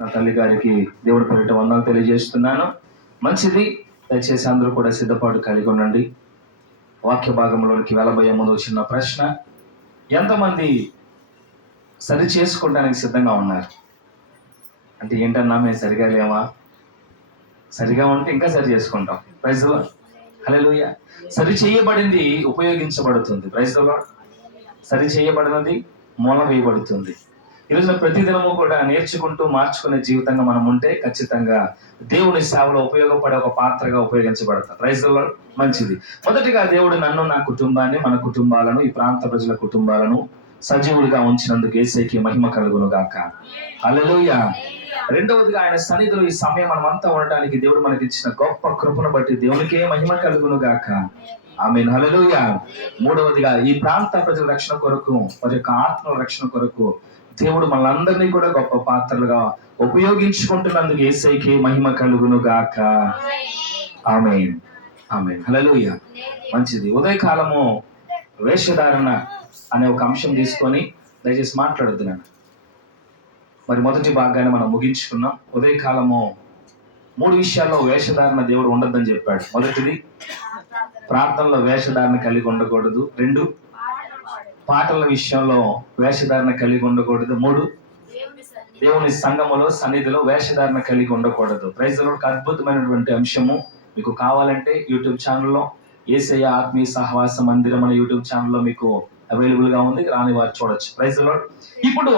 నా తల్లి గారికి దేవుడి పేరిట వందనాలు తెలియజేస్తున్నాను. మంచిది. దయచేసి అందరూ కూడా సిద్ధపాటు కలిగి ఉండండి. వాక్య భాగంలోనికి వెళ్ళబోయే ముందు చిన్న ప్రశ్న: ఎంతమంది సరి చేసుకోవడానికి సిద్ధంగా ఉన్నారు? అంటే ఏంటన్నా, మేము సరిగా లేమా? సరిగా ఉంటే ఇంకా సరి చేసుకుంటాం. Praise the lord. హల్లెలూయా. సరి చేయబడింది ఉపయోగించబడుతుంది. Praise the lord. సరి చేయబడినది మూలం వేయబడుతుంది. ఈరోజు ప్రతిదినము కూడా నేర్చుకుంటూ మార్చుకునే జీవితంగా మనం ఉంటే ఖచ్చితంగా దేవుని సేవలో ఉపయోగపడే ఒక పాత్రగా ఉపయోగించబడతాం. Praise the lord. మంచిది. మొదటిగా దేవుడు నన్ను, నా కుటుంబాన్ని, మన కుటుంబాలను, ఈ ప్రాంత ప్రజల కుటుంబాలను సజీవులుగా ఉంచినందుకు యేసుకి మహిమ కలుగును గాక. హల్లెలూయా. రెండవదిగా ఆయన సన్నిధిలో ఈ సమయం మనమంతా ఉండడానికి దేవుడు మనకి ఇచ్చిన గొప్ప కృపను బట్టి దేవునికే మహిమ కలుగును గాక. ఆమేన్. హల్లెలూయా. మూడవదిగా ఈ ప్రాంత ప్రజల రక్షణ కొరకు, వారి యొక్క ఆత్మల రక్షణ కొరకు దేవుడు మనందరినీ కూడా గొప్ప పాత్రలుగా ఉపయోగించుకుంటున్నందుకు యేసయ్యకి మహిమ కలుగును గాక. ఆమేన్. ఆమేన్. హల్లెలూయా. మంచిది. ఉదయకాలము వేషధారణ అనే ఒక అంశం తీసుకొని దయచేసి మాట్లాడొద్దు నేను. మరి మొదటి భాగాన్ని మనం ముగించుకున్నాం. ఉదయకాలము 3 విషయాల్లో వేషధారణ దేవుడు ఉండొద్దని చెప్పాడు. మొదటిది, ప్రార్థనలో వేషధారణ కలిగి ఉండకూడదు. 2, పాటల విషయంలో వేషధారణ కలిగి ఉండకూడదు. 3, దేవుని సంఘములో సన్నిధిలో వేషధారణ కలిగి ఉండకూడదు. Praise the Lord. అద్భుతమైనటువంటి అంశము. మీకు కావాలంటే యూట్యూబ్ ఛానల్లో యేసయ్య ఆత్మీయ సహవాస మందిరం అనే యూట్యూబ్ ఛానల్లో మీకు అవైలబుల్ గా ఉంది. రాని వారు చూడొచ్చు. Praise the Lord. ఇప్పుడు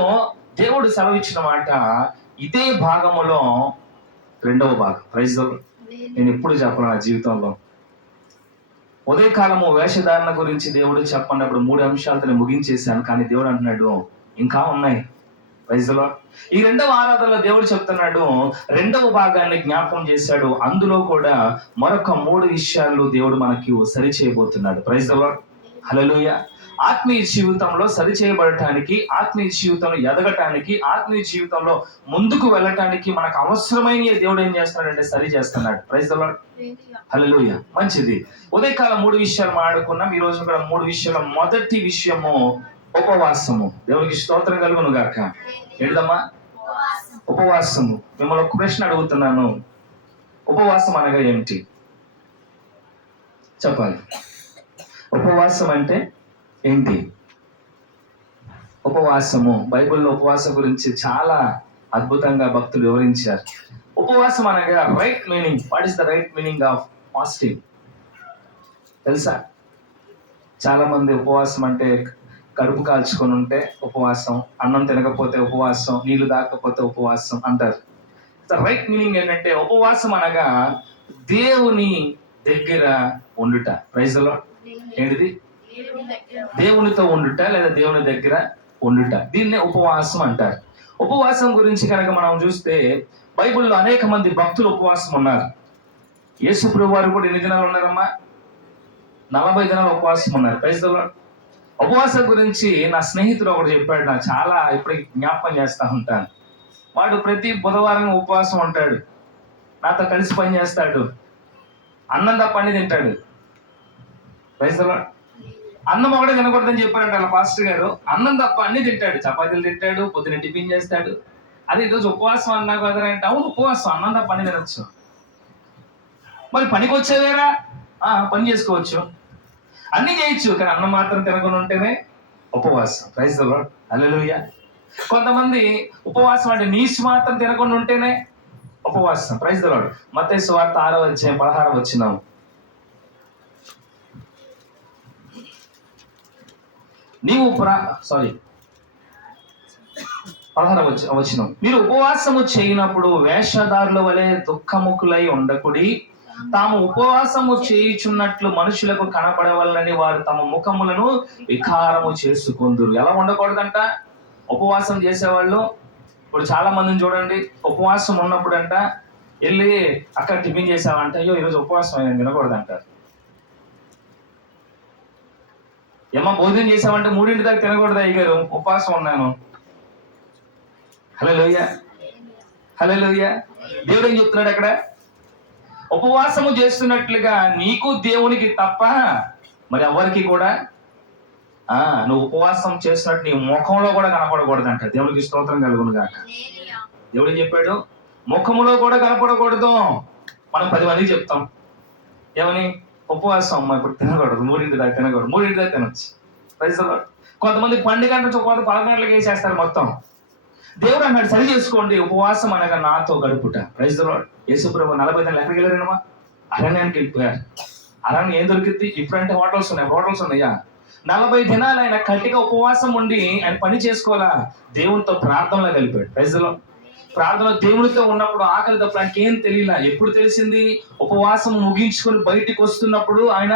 దేవుడు సెలవిచ్చిన మాట ఇదే భాగములో 2వ భాగం. Praise the Lord. నేను ఎప్పుడు చెప్పను నా జీవితంలో. ఉదయకాలము వేషధారణ గురించి దేవుడు చెప్పన్నప్పుడు 3 అంశాలతో ముగించేశాను. కానీ దేవుడు అంటున్నాడు ఇంకా ఉన్నాయి. Praise the Lord. ఈ 2వ ఆరాధనలో దేవుడు చెప్తున్నాడు, 2వ భాగాన్ని జ్ఞాపకం చేశాడు. అందులో కూడా మరొక 3 విషయాలు దేవుడు మనకి సరి చేయబోతున్నాడు. Praise the lord. హల్లెలూయా. ఆత్మీయ జీవితంలో సరి చేయబడటానికి, ఆత్మీయ జీవితంలో ఎదగటానికి, ఆత్మీయ జీవితంలో ముందుకు వెళ్ళటానికి మనకు అవసరమైన దేవుడు ఏం చేస్తున్నాడంటే సరి చేస్తున్నాడు. Praise the lord. హల్లెలూయా. మంచిది. ఉదయకాలం 3 విషయాలు మాట్లాడుకున్నాం. ఈ రోజు కూడా 3 విషయాలు. మొదటి విషయము ఉపవాసము. దేవునికి స్తోత్రం కలుగును గాక. ఏంటమ్మా? ఉపవాసము. మిమ్మల్ని ఒక ప్రశ్న అడుగుతున్నాను. ఉపవాసం అనగా ఏమిటి చెప్పాలి? ఉపవాసం అంటే ఏంటి? ఉపవాసము బైబిల్లో ఉపవాసం గురించి చాలా అద్భుతంగా భక్తులు వివరించారు. ఉపవాసం అనగా right meaning. What is the right meaning of fasting తెలుసా? చాలా మంది ఉపవాసం అంటే కడుపు కాల్చుకొని ఉంటే ఉపవాసం, అన్నం తినకపోతే ఉపవాసం, నీళ్లు తాగకపోతే ఉపవాసం అంటారు. రైట్ మీనింగ్ ఏంటంటే ఉపవాసం అనగా దేవుని దగ్గర ఉండుట. Praise the Lord. ఏంటిది? దేవునితో ఉండుట లేదా దేవుని దగ్గర ఉండుట. దీన్నే ఉపవాసం అంటారు. ఉపవాసం గురించి కనుక మనం చూస్తే బైబిల్లో అనేక మంది భక్తులు ఉపవాసం ఉన్నారు. యేసు ప్రభు వారు కూడా ఎన్ని దినాలు ఉన్నారమ్మా? 40 దినాలు ఉపవాసం ఉన్నారు. Praise the Lord. ఉపవాసం గురించి నా స్నేహితుడు ఒకటి చెప్పాడు. నాకు చాలా ఇప్పటికి జ్ఞాపకం చేస్తా ఉంటాను. వాడు ప్రతి బుధవారం ఉపవాసం ఉంటాడు. నాతో కలిసి పని చేస్తాడు. అన్నం తప్ప అన్ని తింటాడు. Praise the Lord. అన్నం ఒకటే తినకూడదని చెప్పారంట వాళ్ళ పాస్టర్ గారు. అన్నం తప్ప అన్ని తింటాడు. చపాతీలు తింటాడు, పొద్దున టిఫిన్ చేస్తాడు. అది ఈరోజు ఉపవాసం అన్నా కదంటే అవును ఉపవాసం, అన్నం తప్ప అన్ని తినొచ్చు. మరి పనికి వచ్చేవేరా? పని చేసుకోవచ్చు, అన్ని చేయొచ్చు, కానీ అన్నం మాత్రం తినకుండా ఉంటేనే ఉపవాసం. Praise the lord. హల్లెలూయా. కొంతమంది ఉపవాసం అంటే నీసు మాత్రం తినకుండా ఉంటేనే ఉపవాసం. Praise the lord. మత్తయి సువార్త 6వ అధ్యాయం 16వ వచనం. నీవు 16వ వచనం. మీరు ఉపవాసము చేయనప్పుడు వేషధారుల వలె దుఃఖముఖులై ఉండకుడి. తాము ఉపవాసము చేయుచున్నట్లు మనుషులకు కనపడవలనని వారు తమ ముఖములను వికారము చేసుకొందురు. ఎలా ఉండకూడదంట? ఉపవాసం చేసేవాళ్ళు ఇప్పుడు చాలా మందిని చూడండి. ఉపవాసం ఉన్నప్పుడు అంట వెళ్ళి అక్కడ టిఫిన్ చేసావంటే అయ్యో ఈరోజు ఉపవాసం అయినా తినకూడదంటారు. ఏమో భోజనం చేసామంటే 3 దాకా తినకూడదు అయ్యారు, ఉపవాసం ఉన్నాను. హల్లెలూయా. హల్లెలూయా. దేవుడు ఏం చెప్తున్నాడు అక్కడ? ఉపవాసము చేస్తున్నట్లుగా నీకు దేవునికి తప్ప మరి ఎవరికి కూడా నువ్వు ఉపవాసం చేస్తున్నట్టు నీ ముఖంలో కూడా కనపడకూడదంట. దేవునికి స్తోత్రం కలుగును గాక. దేవుడు ఏం చెప్పాడు? ముఖములో కూడా కనపడకూడదు. మనం 10 మందికి చెప్తాం ఏమని? ఉపవాసం అమ్మా, ఇప్పుడు తినకూడదు, 3 దాకా తినకూడదు, 3 దాకా తినొచ్చు. Praise the Lord. కొంతమంది 12 గంటల నుంచి ఉపవాసం 11 గంటలకు వేసేస్తారు మొత్తం. దేవుడు అన్నాడు సరి చేసుకోండి, ఉపవాసం అనగా నాతో గడుపుట. Praise the lord. యేసుప్రభు 40 దినాలు ఎక్కడికి వెళ్ళారనమా? అరణ్యానికి వెళ్ళిపోయారు. అరణ్యం ఏం దొరికింది? ఇప్పుడంటే హోటల్స్ ఉన్నాయా? 40 దినాలు ఆయన గట్టిగా ఉపవాసం ఉండి ఆయన పని చేసుకోవాలా, దేవునితో ప్రార్థనలో గలిపాడు. Praise the lord. ప్రార్థన దేవునితో ఉన్నప్పుడు ఆకలి తప్ప ఆయనకి ఏం తెలియలా. ఎప్పుడు తెలిసింది? ఉపవాసం ముగించుకొని బయటికి వస్తున్నప్పుడు ఆయన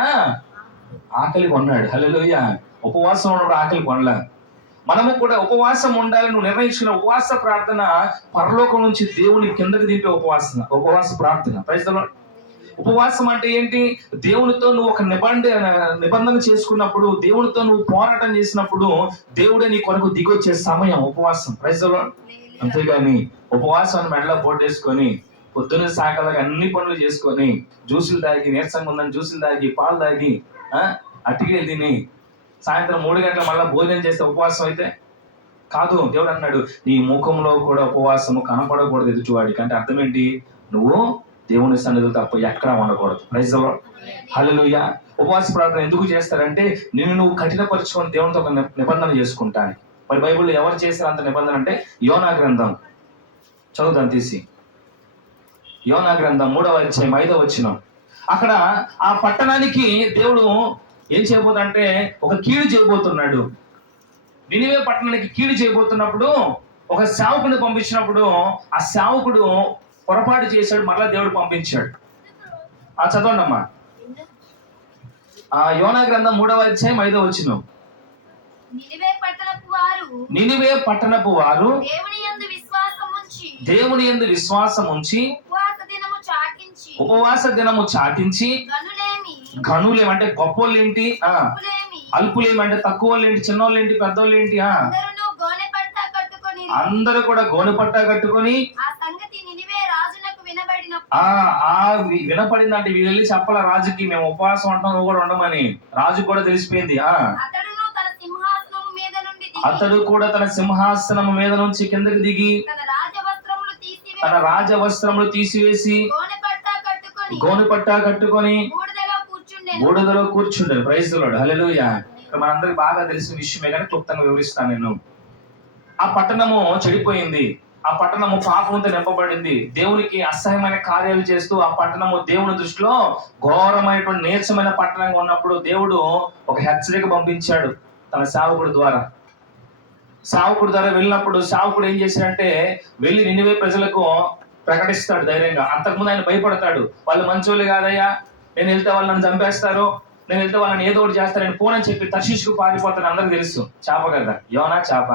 ఆకలి కొన్నాడు. హల్లెలూయా. ఉపవాసం ఉన్నప్పుడు ఆకలి కొనలా. మనము కూడా ఉపవాసం ఉండాలి. నువ్వు నిర్ణయించుకున్న ఉపవాస ప్రార్థన పరలోకం నుంచి దేవుని కిందకి దింపే ఉపవాస ప్రార్థన. Praise the Lord. ఉపవాసం అంటే ఏంటి? దేవునితో నువ్వు ఒక నిబంధన చేసుకున్నప్పుడు, దేవునితో నువ్వు పోరాటం చేసినప్పుడు దేవుడే నీ కొరకు దిగొచ్చే సమయం ఉపవాసం. Praise the Lord. అంతేగాని ఉపవాసాన్ని మెడలో పోటేసుకొని పొద్దున్న సాయంకాలం అన్ని పనులు చేసుకొని జ్యూసులు తాగి, నీరసంగా ఉందని జ్యూసులు తాగి, పాలు తాగి, అట్టికే తిని సాయంత్రం 3 గంటల మళ్ళీ భోజనం చేస్తే ఉపవాసం అయితే కాదు. దేవుడు అన్నాడు నీ ముఖంలో కూడా ఉపవాసము కనపడకూడదు ఎదుటివాడికి. అంటే అర్థం ఏంటి? నువ్వు దేవుని సన్నిధిలో తప్ప ఎక్కడా ఉండకూడదు. Praise the lord. హల్లెలూయా. ఉపవాస ప్రార్థన ఎందుకు చేస్తారంటే నువ్వు కఠినపరుచుకొని దేవునితో ఒక నిబంధన చేసుకుంటాను. మరి బైబిల్లో ఎవరు చేశారు అంత నిబంధన అంటే? యోనా గ్రంథం చదువుతాం తీసి. యోనా గ్రంథం 3వ అధ్యాయం 5వ వచనం. అక్కడ ఆ పట్టణానికి దేవుడు ఏం చేయబోతుందంటే ఒక కీడు చేయబోతున్నాడు. నినివే పట్టణానికి కీడు చేయబోతున్నప్పుడు ఒక సేవకుని పంపించినప్పుడు ఆ సేవకుడు పొరపాటు చేశాడు, మరలా దేవుడు పంపించాడు. చదవండి అమ్మా. యోనా గ్రంథం 3వ అధ్యాయం 5వ వచనం. నినివే పట్టణపు వారు దేవుని యందు విశ్వాసం ఉంచి ఉపవాస దినము చాటించి గనులేమి అంటే గొప్పోళ్ళేంటి, అల్పులేమంటే తక్కువోళ్ళేంటి, చిన్నోళ్ళేంటి, పెద్దోళ్ళేంటి, అందరూ కూడా గోనె పట్టా కట్టుకొని వినపడిందంటే వీళ్ళు వెళ్ళి చెప్పాల రాజుకి, మేము ఉపవాసం ఉంటాం, నువ్వు కూడా ఉండమని. రాజు కూడా తెలిసిపోయింది. అతడు కూడా తన సింహాసనం మీద నుంచి కిందకి దిగి తన రాజవస్త్రములు తీసివేసి గోనె పట్టా కట్టుకొని బూడిదలో కూర్చుండారు. Praise the lord. హల్లెలూయా. మనందరికి బాగా తెలిసిన విషయమే కానీ క్లుప్తంగా వివరిస్తాను నేను. ఆ పట్టణము చెడిపోయింది. ఆ పట్టణము పాపంతో నింపబడింది. దేవునికి అసహ్యమైన కార్యాలు చేస్తూ ఆ పట్టణము దేవుని దృష్టిలో ఘోరమైనటువంటి నీచమైన పట్టణంగా ఉన్నప్పుడు దేవుడు ఒక హెచ్చరిక పంపించాడు తన సేవకుడి ద్వారా. సేవకుడి ద్వారా వెళ్ళినప్పుడు సేవకుడు ఏం చేశాడంటే వెళ్ళి నినివే ప్రజలకు ప్రకటిస్తాడు ధైర్యంగా. అంతకుముందు ఆయన భయపడతాడు, వాళ్ళు మంచోళ్ళు కాదయ్యా, నేను వెళ్తే వాళ్ళు నన్ను చంపేస్తారు, నేను వెళ్తే వాళ్ళని ఏదో ఒకటి చేస్తారు, నేను పోనని చెప్పి తర్షీషుకు పారిపోతాను. అందరికి తెలుసు చేప కదా, యోనా చేప.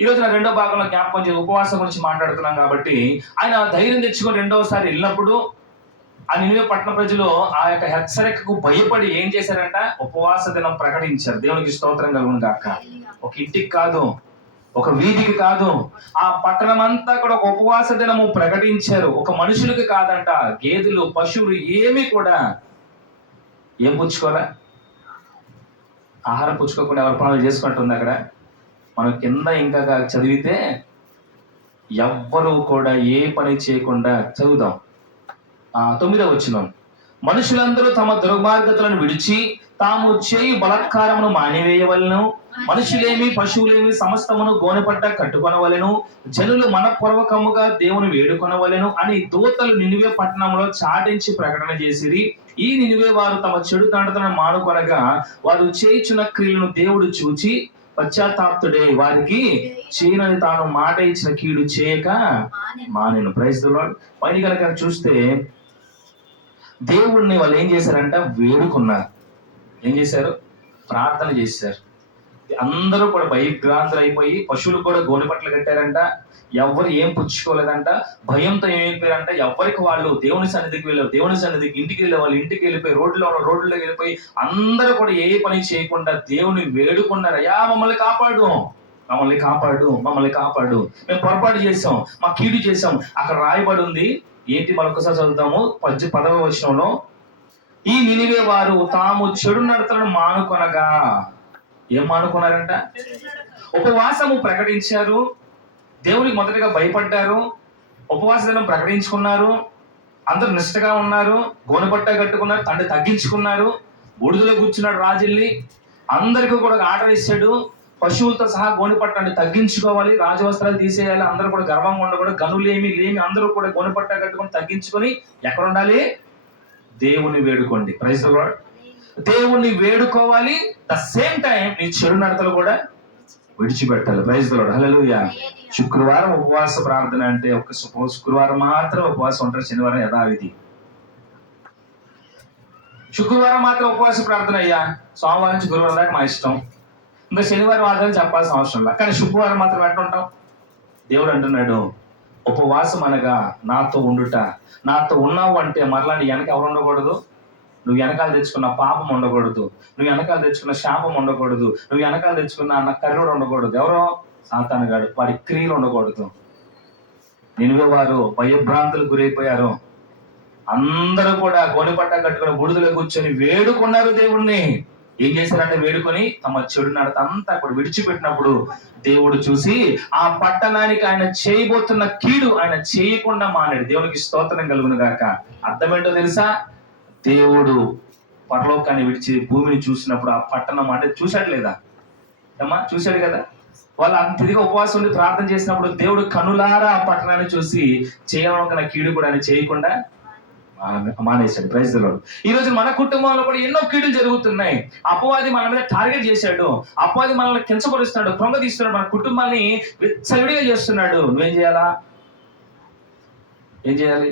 ఈ రోజు నా 2వ భాగంలో జ్ఞాపకం చేసి ఉపవాసం గురించి మాట్లాడుతున్నాం కాబట్టి ఆయన ధైర్యం తెచ్చుకొని 2వసారి వెళ్ళినప్పుడు ఆ నినివే పట్టణ ప్రజలు ఆ యొక్క హెచ్చరికకు భయపడి ఏం చేశారంట? ఉపవాస దినం ప్రకటించారు. దేవునికి స్తోత్రం కలుగును గాక. ఒక ఇంటికి కాదు, ఒక వీధికి కాదు, ఆ పట్టణం అంతా కూడా ఒక ఉపవాస దినము ప్రకటించారు. ఒక మనుషులకి కాదంట, గేదెలు, పశువులు ఏమి కూడా ఏం పుచ్చుకోలే, ఆహారం పుచ్చుకోకుండా ఎవరి పనులు చేసుకుంటుంది. అక్కడ మనం కింద ఇంకా చదివితే ఎవ్వరూ కూడా ఏ పని చేయకుండా చదువుదాం. 9వ వచనం. మనుషులందరూ తమ దుర్మార్గతలను విడిచి తాము చేయి బలాత్కారమును మానివేయవలెను, మనుషులేమి పశువులేమి సమస్తమును గోనెపట్ట కట్టుకొనవలెను, జనులు మనపూర్వకముగా దేవుని వేడుకొనవలెను అని దూతలు నినివే పట్టణంలో చాటించి ప్రకటన చేసిరి. ఈ నినివే వారు తమ చెడు తండ్రులను మానుకొనగా వారు చేయుచున్న క్రియలను దేవుడు చూచి పశ్చాత్తాప్తుడే వారికి చేయనని తాను మాట ఇచ్చిన కీడు చేయక మానెను. Praise the lord. పైన కనుక చూస్తే దేవుణ్ణి వాళ్ళు ఏం చేశారంట? వేడుకున్నారు. ఏం చేశారు? ప్రార్థన చేశారు. అందరూ కూడా భయభ్రాంతులు అయిపోయి పశువులు కూడా గోనెపట్లు కట్టారంట. ఎవరు ఏం పుచ్చుకోలేదంట. భయంతో ఏమైపోయారంట? ఎవరికి వాళ్ళు దేవుని సన్నిధికి వెళ్ళారు, దేవుని సన్నిధికి ఇంటికి వెళ్ళే వాళ్ళు ఇంటికి వెళ్ళిపోయి రోడ్లోకి వెళ్ళిపోయి అందరూ కూడా ఏ పని చేయకుండా దేవుని వేడుకున్నారు. అయ్యా మమ్మల్ని కాపాడు, మమ్మల్ని కాపాడు, మమ్మల్ని కాపాడు, మేము పొరపాటు చేసాం, మా కీడు చేసాం. అక్కడ రాయబడి ఉంది ఏంటి? మరొకసారి చదువుతాము 10వ వచనంలో. ఈ నినివే వారు తాము చెడు నడతలను మానుకొనగా, ఏం మానుకున్నారంట? ఉపవాసము ప్రకటించారు, దేవునికి మొదటిగా భయపడ్డారు, ఉపవాస దినం ప్రకటించుకున్నారు, అందరు నిష్ఠగా ఉన్నారు, గోనెపట్ట కట్టుకున్నారు, తండ్రి తగ్గించుకున్నారు, బూడిదలో కూర్చున్నాడు రాజెల్లి, అందరికీ కూడా ఆర్డర్ ఇచ్చాడు, పశువులతో సహా గోనెపట్టాన్ని తగ్గించుకోవాలి, రాజవస్త్రాలు తీసేయాలి, అందరూ కూడా గర్వంగా ఉండకూడదు, గనులేమి లేమి అందరూ కూడా గోనెపట్ట కట్టుకొని తగ్గించుకొని ఎక్కడ ఉండాలి? దేవుని వేడుకోండి. Praise the lord. దేవుణ్ణి వేడుకోవాలి, ద సేమ్ టైం నీ చెడు నడతలు కూడా విడిచిపెట్టాలి. Praise the lord. హల్లెలూయా. శుక్రవారం ఉపవాస ప్రార్థన అంటే ఒక శుక్రవారం మాత్రం ఉపవాసం ఉంటారు, శనివారం యథావిధి. శుక్రవారం మాత్రం ఉపవాస ప్రార్థన అయ్యా, సోమవారం నుంచి గురువారం దాకా మా ఇష్టం, ఇంకా శనివారం ఆధారం చెప్పాల్సిన అవసరం లేదు. కానీ శుక్రవారం మాత్రం ఎట్లుంటాం? దేవుడు అంటున్నాడు, ఉపవాసం అనగా నాతో ఉండుట. నాతో ఉన్నావు అంటే మరలా నీ వెనక ఎవరు ఉండకూడదు? నువ్వు వెనకాల తెచ్చుకున్న పాపం ఉండకూడదు, నువ్వు వెనకాల తెచ్చుకున్న శాపం ఉండకూడదు, నువ్వు వెనకాల తెచ్చుకున్న అన్న కర్రుడు ఉండకూడదు. ఎవరో సాతానుగాడు, వాడి క్రియలు ఉండకూడదు. నినివే వారు భయభ్రాంతులకు గురైపోయారు, అందరూ కూడా గోనెపట్ట కట్టుకుని బూడిదలో కూర్చొని వేడుకున్నారు దేవుణ్ణి. ఏం చేశారంటే వేడుకొని తమ చెడు నడత అంతా కూడా విడిచిపెట్టినప్పుడు దేవుడు చూసి ఆ పట్టణానికి ఆయన చేయబోతున్న కీడు ఆయన చేయకుండా మానాడు. దేవునికి స్తోత్రం కలుగును గాక. అర్థమేంటో తెలుసా? దేవుడు పరలోకాన్ని విడిచి భూమిని చూసినప్పుడు ఆ పట్టణం అంటే చూశాడు లేదా అమ్మా? చూశాడు కదా. వాళ్ళు అంతదిగా ఉపవాసం ఉండి ప్రార్థన చేసినప్పుడు దేవుడు కనులారా ఆ పట్టణాన్ని చూసి చేయాలనుకున్న కీడు కూడా ఆయన చేయకుండా మానేశాడు. Praise the Lord. ఈ రోజు మన కుటుంబంలో కూడా ఎన్నో కీడులు జరుగుతున్నాయి. అపవాది మన మీద టార్గెట్ చేశాడు, అపవాది మనల్ని కించపరుస్తున్నాడు, కృంగదీస్తున్నాడు, మన కుటుంబాన్ని విచ్చలవిడిగా చేస్తున్నాడు. నువ్వేం చేయాలా? ఏం చేయాలి?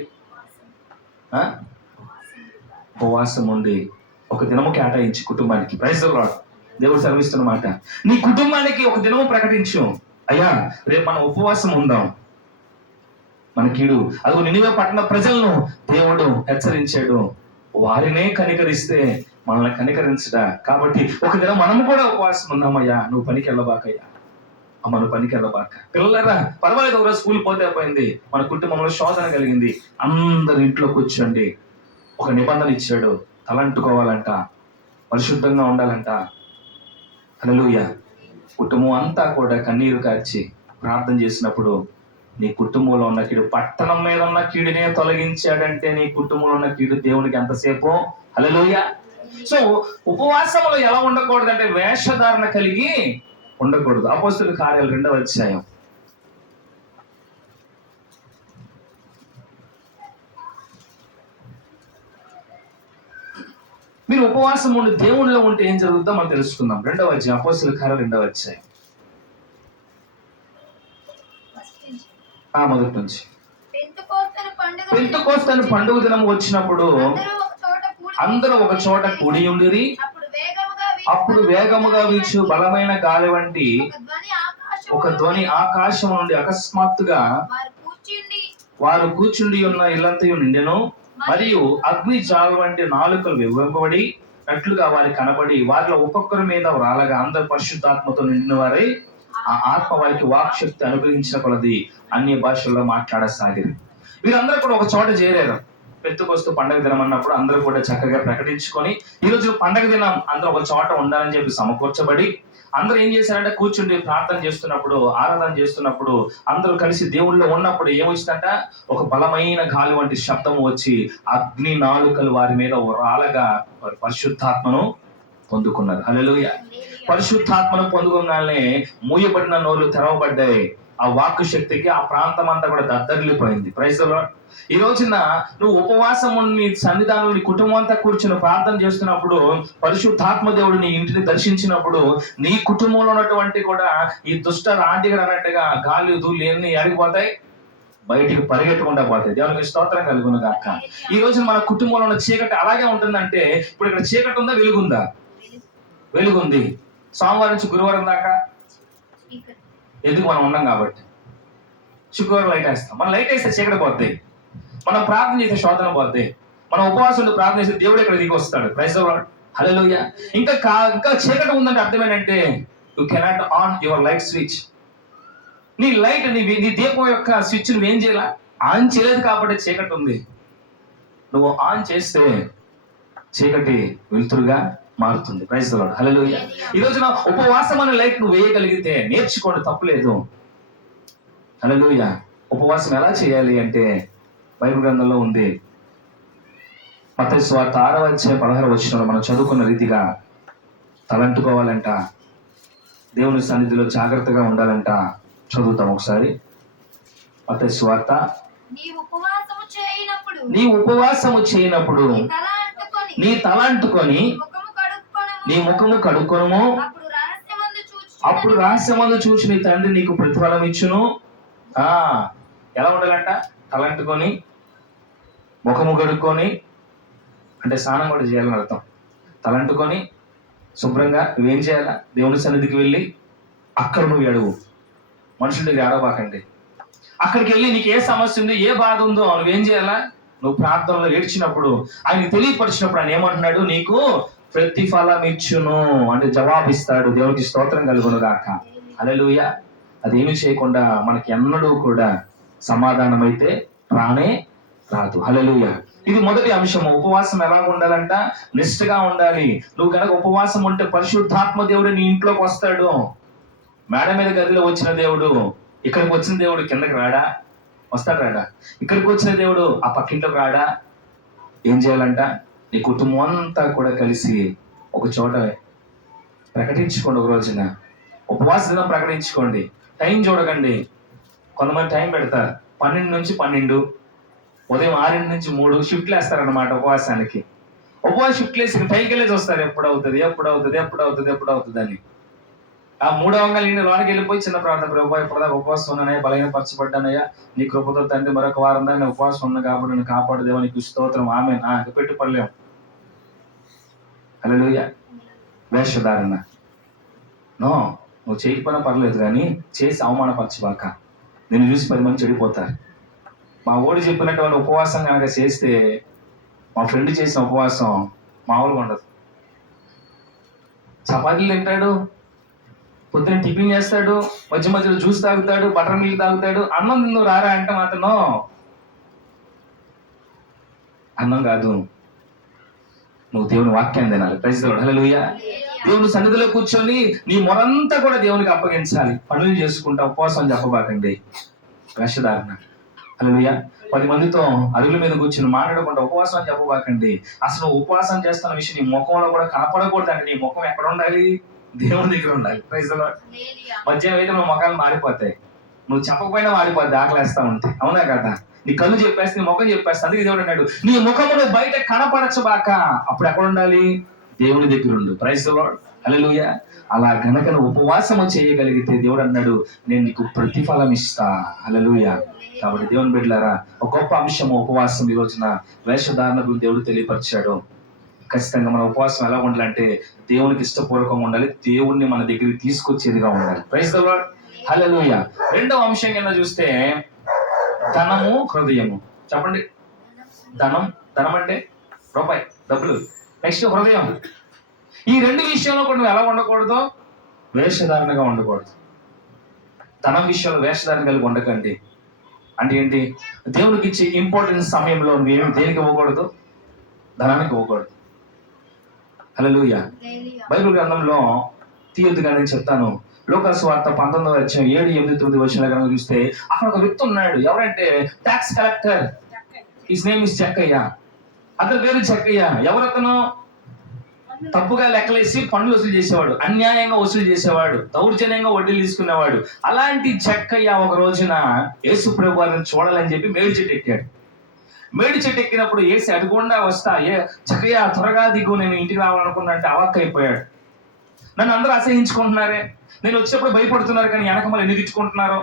ఉపవాసం ఉండి ఒక దినము కేటాయించి కుటుంబానికి. Praise the Lord. దేవుడు సెలవిస్తున్నమాట, నీ కుటుంబానికి ఒక దినము ప్రకటించు, అయ్యా రేపు మనం ఉపవాసం ఉందాం, మన కీడు. అదిగో నినివే పట్టణ ప్రజలను దేవుడు హెచ్చరించాడు, వారినే కనికరిస్తే మనల్ని కనికరించడా. కాబట్టి ఒక దినం మనం కూడా ఉపవాసం ఉందామయ్యా, నువ్వు పనికి వెళ్ళబాకయ్యా, అమ్మ నువ్వు పనికి వెళ్ళబాక. పిల్లలరా పర్వాలేదు, ఒకరోజు స్కూల్ పోతే పోయింది, మన కుటుంబంలో శోధన కలిగింది, అందరు ఇంట్లో కూర్చోండి. ఒక నిబంధన ఇచ్చాడు, తలంటుకోవాలంట, పరిశుద్ధంగా ఉండాలంట. హల్లెలూయా. కుటుంబం అంతా కూడా కన్నీరు కార్చి ప్రార్థన చేసినప్పుడు నీ కుటుంబంలో ఉన్న కీడు, పట్టణం మీద ఉన్న కీడునే తొలగించాడంటే నీ కుటుంబంలో ఉన్న కీడు దేవునికి ఎంతసేపు. హల్లెలూయా. సో ఉపవాసంలో ఎలా ఉండకూడదు అంటే వేషధారణ కలిగి ఉండకూడదు. అపోస్తలుల కార్యాలు 2వ అధ్యాయం. మీరు ఉపవాసం ఉండి దేవునిలో ఉంటే ఏం జరుగుతుందో మనం తెలుసుకుందాం. 2వ అధ్యాయం, అపోస్తలుల కార్యాలు 2వ అధ్యాయం మొదటి నుంచి. పెంతెకోస్తు పండుగ దినం వచ్చినప్పుడు అందరూ ఒక చోట కూడి ఉండిరి. అప్పుడు వేగముగా వీచు బలమైన గాలి వంటి ఒక ధ్వని ఆకాశం నుండి అకస్మాత్తుగా వారు కూర్చుండి ఉన్న ఇల్లంతయు నిండెను. మరియు అగ్ని జ్వాల వంటి నాలుకలు వివ్వంపబడి నట్లుగా వారి కనబడి వారిలో ఒక్కొక్కరి మీద రాలగా అందరు పరిశుద్ధాత్మతో నిండిన వారై ఆ ఆత్మ వారికి వాక్ శక్తి అనుగ్రహించిన కొలది అన్ని భాషల్లో మాట్లాడసాగిరి. వీరందరూ కూడా ఒక చోట చేరారు. పెంతెకోస్తు పండగ దినం అన్నప్పుడు అందరూ కూడా చక్కగా ప్రకటించుకొని ఈ రోజు పండగ దినం అందరూ ఒక చోట ఉండాలని చెప్పి సమకూర్చబడి అందరూ ఏం చేశారంటే కూర్చుండి ప్రార్థన చేస్తున్నప్పుడు, ఆరాధన చేస్తున్నప్పుడు, అందరూ కలిసి దేవుళ్ళో ఉన్నప్పుడు ఏమొచ్చిందంట? ఒక బలమైన గాలి వంటి శబ్దం వచ్చి అగ్ని నాలుకలు వారి మీద రాలగా వారి పరిశుద్ధాత్మను పొందుకున్నారు. హల్లెలూయా. పరిశుద్ధాత్మను పొందుకోగానే మూయబడిన నోళ్ళు తెరవబడ్డాయి. ఆ వాక్కు శక్తికి ఆ ప్రాంతం అంతా కూడా దద్దరిల్లిపోయింది. Praise the Lord. ఈ రోజున నువ్వు ఉపవాసం నీ సన్నిధానంలో నీ కుటుంబం అంతా కూర్చుని ప్రార్థన చేస్తున్నప్పుడు, పరిశుద్ధాత్మ దేవుడు నీ ఇంటిని దర్శించినప్పుడు నీ కుటుంబంలో ఉన్నటువంటి కూడా ఈ దుష్ట రాంటిగా అన్నట్టుగా గాలి ధూళి ఎన్ని అడిగిపోతాయి, బయటికి పరిగెట్టకుండా పోతాయి. దేవునికి స్తోత్రం కలుగును గాక. ఈ రోజు మన కుటుంబంలో ఉన్న చీకటి అలాగే ఉంటుందంటే, ఇప్పుడు ఇక్కడ చీకటి ఉందా, వెలుగుందా? వెలుగుంది. సోమవారం నుంచి గురువారం దాకా ఎందుకు? మనం ఉన్నాం కాబట్టి. శుక్రవారం లైట్ వేస్తాం, మనం లైట్ వేస్తే చీకటి పోద్ది, మనం ప్రార్థన చేసే శోధన పోద్ది, మనం ఉపవాసం ప్రార్థన చేస్తే దేవుడు ఇక్కడ దిగి వస్తాడు. Praise the lord. హల్లెలూయా. ఇంకా చీకటి ఉందంటే అర్థం ఏంటంటే you cannot on your light switch. నీ లైట్ నీ దీపం యొక్క స్విచ్ నువ్వేం చేయాల? ఆన్ చేయలేదు కాబట్టి చీకటి ఉంది. నువ్వు ఆన్ చేస్తే చీకటి వెలుతురుగా మారుతుంది. Praise the lord. హల్లెలూయా. ఈ రోజున ఉపవాసం అనే లైట్ నువ్వు వేయగలిగితే నేర్చుకోండి, తప్పులేదు. హల్లెలూయా. ఉపవాసం ఎలా చేయాలి అంటే బైబిల్ గ్రంథంలో ఉంది. మత్తయి సువార్త 6:16 మనం చదువుకున్న రీతిగా తలంటుకోవాలంట, దేవుని సన్నిధిలో జాగ్రత్తగా ఉండాలంట. చదువుతాం ఒకసారి. మత్తయి సువార్త. నీవు ఉపవాసము చేయనప్పుడు నీ తల అంటుకొని నీ ముఖము కడుక్కొనుము, అప్పుడు రహస్యమందు చూచి నీ తండ్రి నీకు ప్రతిఫలం ఇచ్చును. ఎలా ఉండాలంట? తలంటుకొని ముఖము కడుక్కొని, అంటే స్నానం కూడా చేయాలని అర్థం. తలంటుకొని శుభ్రంగా నువ్వేం చేయాలా? దేవుని సన్నిధికి వెళ్ళి అక్కడ నువ్వు అడుగు. మనుషుల దగ్గర అడగబాకండి. అక్కడికి వెళ్ళి నీకు ఏ సమస్య ఉందో, ఏ బాధ ఉందో నువ్వేం చేయాలా? నువ్వు ప్రార్థనలో ఏడ్చినప్పుడు, ఆయన తెలియపరిచినప్పుడు ఆయన ఏమంటున్నాడు? నీకు ప్రతిఫలం ఇచ్చును, అంటే జవాబిస్తాడు. దేవునికి స్తోత్రం కలుగును గాక. హల్లెలూయా. అదేమి చేయకుండా మనకి ఎన్నడూ కూడా సమాధానం అయితే రానే రాదు. హల్లెలూయా. ఇది మొదటి అంశము. ఉపవాసం ఎలా ఉండాలంట? నిష్ఠగా ఉండాలి. నువ్వు కనుక ఉపవాసం ఉంటే పరిశుద్ధాత్మ దేవుడు నీ ఇంట్లోకి వస్తాడు. మేడ మీద గదిలో వచ్చిన దేవుడు ఇక్కడికి వచ్చిన దేవుడు కిందకి రాడా? వస్తాడు రాడా? ఇక్కడికి వచ్చిన దేవుడు ఆ పక్కింట్లోకి రాడా? ఏం చేయాలంట? నీ కుటుంబం అంతా కూడా కలిసి ఒక చోట ప్రకటించుకోండి. ఒక రోజున ఉపవాస దినం ప్రకటించుకోండి. టైం చూడకండి. కొంతమంది టైం పెడతారు 12 నుంచి 12, ఉదయం 6 నుంచి 3 షిఫ్ట్లు వేస్తారనమాట ఉపవాసానికి. ఉపవాస షిఫ్ట్లు వేసి పైకి వెళ్ళేసి వస్తారు. ఎప్పుడవుతుంది అని. ఆ 3వ అంగాలు ఇంటి లోనికి వెళ్ళిపోయి చిన్న ప్రార్థన, ప్రభు ఇప్పటిదాకా ఉపవాసం ఉన్నానయ్యా, బలహీన పరచబడ్డానయ్యా, నీ కృపతో తండ్రి మరొక వారం దాన్ని ఉపవాసం ఉన్నా కాబట్టి నన్ను కాపాడు దేవా, నీకు స్తోత్రం, ఆమె నాకు పెట్టి పడలేము. హల్లెలూయా. వేషధారణ నో, నువ్వు చేయకపోయినా పర్లేదు, కానీ చేసి అవమానపరచబాక. నేను చూసి 10 మంది చెడిపోతారు. మా ఓడి చెప్పినట్టు వాళ్ళు ఉపవాసం కనుక చేస్తే, మా ఫ్రెండ్ చేసిన ఉపవాసం మామూలుగా ఉండదు. చపాతీలు తింటాడు, పొద్దున్న టిఫిన్ చేస్తాడు, మధ్య మధ్యలో జ్యూస్ తాగుతాడు, బటర్ మిల్క్ తాగుతాడు. అన్నం తిందు రారా అంటే మాత్రం అన్నం కాదు, నువ్వు దేవుని వాక్యాన్ని తినాలి. Praise the lord. హల్లెలూయా. దేవుని సన్నిధిలో కూర్చొని నీ మొరంతా కూడా దేవునికి అప్పగించాలి. పనులు చేసుకుంటా ఉపవాసం చెప్పబాకండి. వేషధారణ. హల్లెలూయా. 10 మందితో అరుగుల మీద కూర్చొని మాట్లాడకుండా ఉపవాసం చెప్పబాకండి. అసలు ఉపవాసం చేస్తున్న విషయం నీ ముఖంలో కూడా కనపడకూడదు. అంటే నీ ముఖం ఎక్కడ ఉండాలి? దేవుని దగ్గర ఉండాలి. Praise the Lord. మధ్యాహ్నం అయితే నువ్వు ముఖాలు మారిపోతాయి. నువ్వు చెప్పకపోయినా మారిపోద్ది, ఆకలేస్తా ఉంటే. అవునా కదా? నీ కళ్ళు చెప్పేస్తే, నీ ముఖం చెప్పేస్తే. అందుకే దేవుడు అన్నాడు, నీ ముఖమును బయట కనపరచబాక. అప్పుడు ఎక్కడ ఉండాలి? దేవుని దగ్గర ఉండు. Praise the lord. హల్లెలూయా. అలా గనక నువ్వు ఉపవాసము చేయగలిగితే దేవుడు అన్నాడు, నేను నీకు ప్రతిఫలం ఇస్తా. హల్లెలూయా. కాబట్టి దేవుని బిడ్డలారా, ఒక గొప్ప అంశము ఉపవాసం. ఈ రోజున వేషధారణకు దేవుడు తెలియపరిచాడు. ఖచ్చితంగా మన ఉపవాసం ఎలా ఉండాలంటే దేవునికి ఇష్టపూర్వకంగా ఉండాలి. దేవుణ్ణి మన దగ్గరికి తీసుకొచ్చేదిగా ఉండాలి. Praise the lord. హల్లెలూయా. రెండవ అంశం కింద చూస్తే ధనము, హృదయము. చెప్పండి. ధనం అంటే రూపాయి, డబ్బులు. నెక్స్ట్ హృదయం. ఈ 2 విషయంలో కూడా నువ్వు ఎలా ఉండకూడదు? వేషధారణగా ఉండకూడదు. ధనం విషయంలో వేషధారణ కలిగి ఉండకండి. అంటే ఏంటి? దేవునికి ఇచ్చే ఇంపార్టెన్స్ సమయంలో నువ్వేమి దేనికి ఇవ్వకూడదు? ధనానికి ఇవ్వకూడదు. హల్లెలూయా. బైబిల్ గ్రంథంలో తీయొద్దుగా నేను చెప్తాను. లూకా సువార్త 19:7-8 కనుక చూస్తే అక్కడ ఒక వ్యక్తి ఉన్నాడు. ఎవరంటే tax collector. His name is Chekkayya. అతని పేరు చెక్కయ్య. ఎవరతను? తప్పుగా లెక్కలేసి పన్నులు వసూలు చేసేవాడు, అన్యాయంగా వసూలు చేసేవాడు, దౌర్జన్యంగా వడ్డీలు తీసుకునేవాడు. అలాంటి చెక్కయ్య ఒక రోజున యేసు ప్రభు వారిని చూడాలని చెప్పి మేడి చెట్టు ఎక్కాడు. మేడి చెట్టు ఎక్కినప్పుడు ఏసి అడుగుండా వస్తా, చెక్కయ్య త్వరగా దిగు, నేను ఇంటికి రావాలనుకున్నట్టు అవాక్కైపోయాడు. నన్ను అందరూ అసహించుకుంటున్నారే, నేను వచ్చేప్పుడు భయపడుతున్నారు, కానీ వెనక మళ్ళీ ఎన్ని తిట్టుకుంటున్నారు?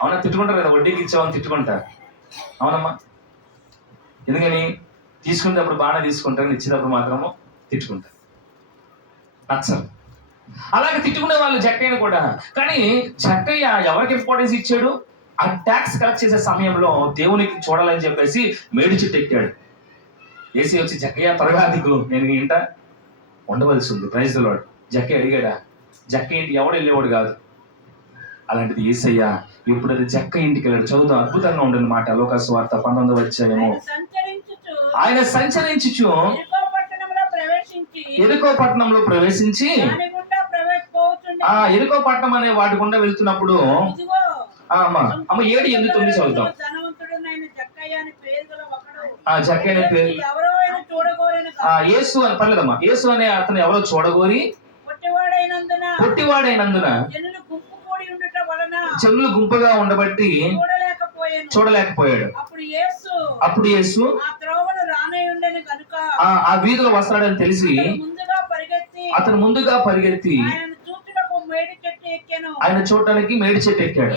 అవునా? తిట్టుకుంటారు కదా, వడ్డీకి ఇచ్చామని తిట్టుకుంటారు. అవునమ్మా? ఎందుకని? తీసుకునేటప్పుడు బాగానే తీసుకుంటారు, ఇచ్చేటప్పుడు మాత్రము తిట్టుకుంటారు, నచ్చరు. అలాగే తిట్టుకునే వాళ్ళు చెక్కయ్యను కూడా. కానీ చెక్కయ్య ఎవరికి ఇంపార్టెన్స్ ఇచ్చాడు? ఆ ట్యాక్స్ కలెక్ట్ చేసే సమయంలో దేవునికి చూడాలని చెప్పేసి మేడి చెట్టు ఎక్కాడు. ఏసీ వచ్చి చెక్కయ్య త్వరగా దిగు, నేను ఇంట ఉండవలసి ఉంది. Praise the lord. జక్కయ్య అడిగాడా? జక్కయ్య ఇంటికి ఎవడు వెళ్ళేవాడు కాదు. అలాంటిది యేసయ్య ఇప్పుడు అది జక్క ఇంటికి వెళ్ళాడు. చదువుతాం, అద్భుతంగా ఉండేది మాట. లూకా సువార్త 19 ఆయన సంచరించుచు ఎరికో పట్టణంలో ప్రవేశించి, ఎరికో పట్టణం అనే వాటి గుండా వెళ్తున్నప్పుడు అమ్మ 7:8-9 చదువుతాం. జక్కయ్య అనే పేరు యేసు అని పర్లేదమ్మా. యేసు అనే అతను ఎవరో చూడగోరి పొట్టివాడైనందున జనులు గుంపుగా ఉండబట్టి చూడలేకపోయాడు. అప్పుడు యేసు ఆ వీధిలో వస్తాడని తెలిసి అతను ముందుగా పరిగెత్తి ఆయన చూడటానికి మేడి చెట్టు ఎక్కాడు.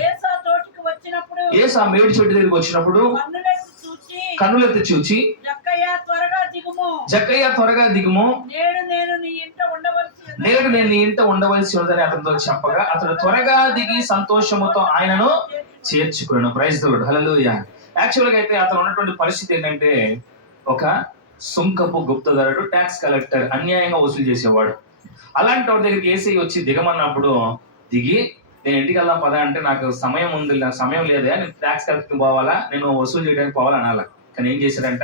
యేసు ఆ మేడి చెట్టు దగ్గరికి వచ్చినప్పుడు కన్నులెత్తి చూచి, జక్కయ్య త్వరగా దిగుము, నేడు నేను నీ ఇంట ఉండవలసి ఉందని అతనితో చెప్పగా అతడు త్వరగా దిగి సంతోషముతో ఆయనను చేర్చుకున్నాడు. Praise the lord, hallelujah. Actual గా అయితే అతను ఉన్నటువంటి పరిస్థితి ఏంటంటే ఒక సుంకపు గుప్తదారుడు, ట్యాక్స్ కలెక్టర్, అన్యాయంగా వసూలు చేసేవాడు. అలాంటి వాడి దగ్గరికి యేసయ్య వచ్చి దిగమన్నప్పుడు దిగి, నేను ఇంటికి వెళ్దాం పదా అంటే నాకు సమయం ఉంది, నాకు సమయం లేదే, నేను ట్యాక్స్ కలెక్టర్ పోవాలా, నేను వసూలు చేయడానికి పోవాలా అనాల. కానీ ఏం చేశాడంట,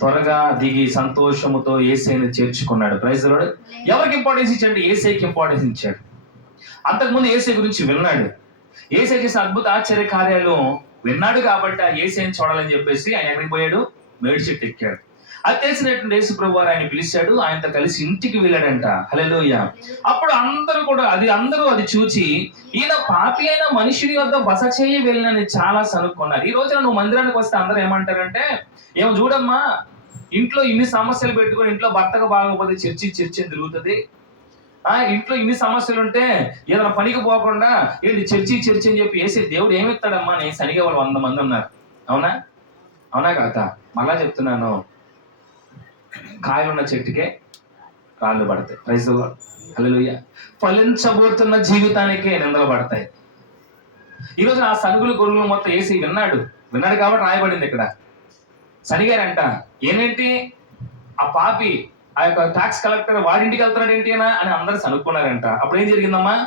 త్వరగా దిగి సంతోషముతో యేసయ్యను చేర్చుకున్నాడు. Praise the lord. ఎవరికి ఇంపార్టెన్స్ ఇచ్చాడు? యేసయ్యకి ఇంపార్టెన్స్ ఇచ్చాడు. అంతకుముందు యేసయ్య గురించి విన్నాడు, యేసయ్య చేసిన అద్భుత ఆశ్చర్య కార్యాలు విన్నాడు కాబట్టి ఆ యేసయ్యను చూడాలని చెప్పేసి ఆయన ఎక్కడికి పోయాడు? మేడి చెట్టు ఎక్కాడు. అది తెలిసినటువంటి యేసు ప్రభువు ఆయన పిలిచాడు, ఆయనతో కలిసి ఇంటికి వెళ్ళాడంట. హల్లెలూయా. అప్పుడు అందరూ అది చూచి, ఈయన పాపి అయిన మనుషుని వద్ద బస చేయి వెళ్ళినని చాలా సనుక్కున్నారు. ఈ రోజున నువ్వు మందిరానికి వస్తే అందరూ ఏమంటారంటే, ఏమో చూడమ్మా, ఇంట్లో ఇన్ని సమస్యలు పెట్టుకొని ఇంట్లో భర్తకు బాగోకపోతే చర్చి తిరుగుతుంది, ఇంట్లో ఇన్ని సమస్యలు ఉంటే ఏదైనా పనికి పోకుండా ఏంటి చర్చి అని చెప్పి వేసి దేవుడు ఏమిస్తాడమ్మా అని సనిగే వాళ్ళు 100 మంది ఉన్నారు. అవునా కాదా? మళ్ళా చెప్తున్నాను, కాయలున్న చెట్టుకే కాళ్ళు పడతాయి. ప్రైజ్ ది లార్డ్, హల్లెలూయా. ఫలించబోతున్న జీవితానికే నిందలు పడతాయి. ఈరోజు ఆ సనుగులు గొర్రెలు మొత్తం వేసి విన్నాడు కాబట్టి రాయబడింది ఇక్కడ. సనిగారంట, ఏంటి ఆ పాపి, ఆ యొక్క ట్యాక్స్ కలెక్టర్ వాడింటికి వెళ్తున్నాడు ఏంటి అని అందరూ సనుక్కున్నారంట. అప్పుడు ఏం జరిగిందమ్మా?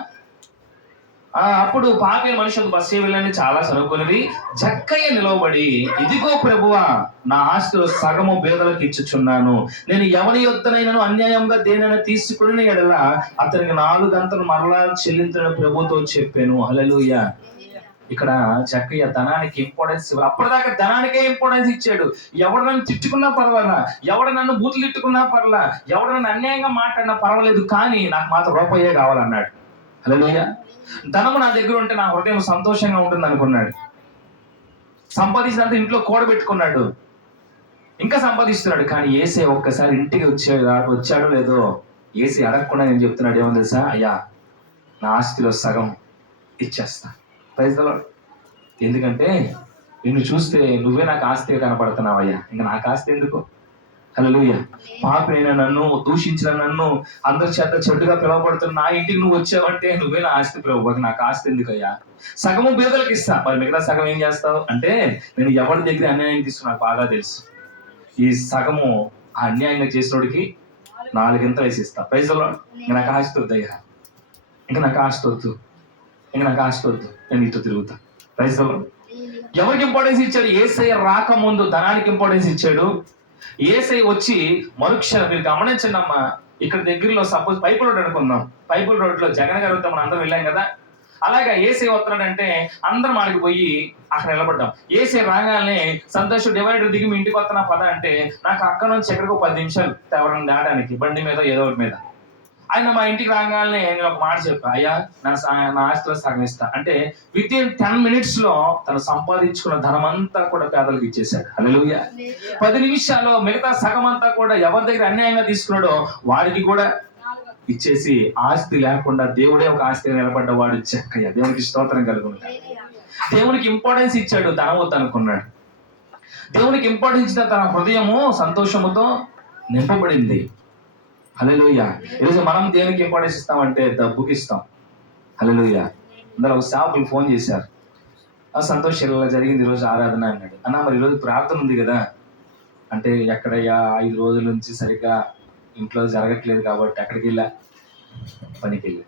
అప్పుడు పాపి మనుషులు బస్సు వెళ్ళని చాలా సనుక్కున్నది. జక్కయ్య నిలవబడి, ఇదిగో ప్రభువా, నా ఆస్తిలో సగము పేదలకు ఇచ్చుచున్నాను, నేను ఎవరి యొద్దనైనను అన్యాయంగా దేనైనా తీసుకుని ఎడల అతనికి 4 అంతలు మరలా చెల్లించని ప్రభుతో చెప్పాను. హల్లెలూయా. ఇక్కడ జక్కయ్య ధనానికి ఇంపార్టెన్స్, అప్పటిదాకా ధనానికే ఇంపార్టెన్స్ ఇచ్చాడు. ఎవడు నన్ను తిట్టుకున్నా పర్వాలా, ఎవడు నన్ను బూతులు తిట్టుకున్నా పర్వాలా, ఎవడు నన్ను అన్యాయంగా మాట్లాడినా పర్వాలేదు, కానీ నాకు మాత్రం రూపాయే కావాలన్నాడు. హల్లెలూయా. ధనము నా దగ్గర ఉంటే నా హృదయం సంతోషంగా ఉంటుంది అనుకున్నాడు. సంపాదించినంత ఇంట్లో కూడబెట్టుకున్నాడు, ఇంకా సంపాదిస్తున్నాడు. కానీ యేసయ్య ఒక్కసారి ఇంటికి వచ్చాడో లేదో యేసయ్య అడగకుండా నేను చెప్తున్నాడు, ఏమో తెలుసా, అయ్యా నా ఆస్తిలో సగం ఇచ్చేస్తా. Praise the Lord. ఎందుకంటే నిన్ను చూస్తే నువ్వే నాకు ఆస్తిగా కనపడుతున్నావయ్యా, ఇంకా నాకు ఆస్తి ఎందుకు? హల్లెలూయా. పాపినైనా నన్ను దూషించిన నన్ను అందరి చేత చెడుగా పిలువబడుతున్న నా ఇంటికి నువ్వు వచ్చావంటే నువ్వే నా ఆస్తి ప్రభువు, నాకు ఆస్తి ఎందుకయ్యా? సగము పేదలకు ఇస్తా, మరి మిగతా సగం ఏం చేస్తావు అంటే, నేను ఎవరి దగ్గర అన్యాయం తీసుకున్నా నాకు బాగా తెలుసు, ఈ సగము ఆ అన్యాయంగా చేసినోడికి 4 ఇంతలు వేసి ఇస్తా. Praise the Lord. ఇంకా నాకు ఆస్తి వద్దు అయ్యా, ఇంకా నాకు ఆస్తి వద్దు, నేను నీతో తిరుగుతా. Praise the lord. ఎవరికి ఇంపార్టెన్స్ ఇచ్చాడు? యేసయ్య రాకముందు ధనానికి ఇంపార్టెన్స్ ఇచ్చాడు. యేసయ్య వచ్చి మరుక్షణం, మీరు గమనించండి అమ్మా, ఇక్కడ దగ్గరలో సపోజ్ పైపుల్ రోడ్ అనుకుందాం, పైపుల్ రోడ్ లో జగన్ గారితో మనం అందరం వెళ్ళాం కదా, అలాగా యేసయ్య వస్తున్నాడంటే అందరం ఆడికి పోయి అక్కడ నిలబడ్డాం. యేసయ్య రాగానే సంతోషం డివైడర్ దిగి మీ ఇంటికి వస్తున్నా పద అంటే, నాకు అక్కడ నుంచి ఎక్కడికో 10 నిమిషాలు ఎవరైనా దాటానికి బండి మీద ఏదో ఒకటి మీద. ఆయన మా ఇంటికి రాగానే నేను ఒక మాట చెప్పా, అయ్యా నా ఆస్తిలో సగం ఇస్తా అంటే వితిన్ 10 minutes లో తను సంపాదించుకున్న ధనం అంతా కూడా పేదలకు ఇచ్చేశాడు. హల్లెలూయా. 10 నిమిషాల్లో మిగతా సగం అంతా కూడా ఎవరి దగ్గర అన్యాయంగా తీసుకున్నాడో వాడికి కూడా ఇచ్చేసి, ఆస్తి లేకుండా దేవుడే ఒక ఆస్తిగా నిలబడ్డ వాడు జక్కయ్య. దేవునికి స్తోత్రం కలుగుతాడు. దేవునికి ఇంపార్టెన్స్ ఇచ్చాడు, ధనం వద్దు అనుకున్నాడు. దేవునికి ఇంపార్టెన్స్ ఇచ్చిన తన హృదయము సంతోషముతో నింపబడింది. హల్లెలూయా. ఈరోజు మనం దేనికి ఇంపార్టెన్స్ ఇస్తామంటే డబ్బుకి ఇస్తాం. హల్లెలూయా. అందరూ ఒక సేవకులు ఫోన్ చేశారు, సంతోష్ ఇలా జరిగింది ఈరోజు ఆరాధన అన్నాడు. అన్న మరి ఈరోజు ప్రార్థన ఉంది కదా అంటే, ఎక్కడయ్యా 5 రోజుల నుంచి సరిగ్గా ఇంట్లో జరగట్లేదు కాబట్టి ఎక్కడికి వెళ్ళా, పనికి వెళ్ళా,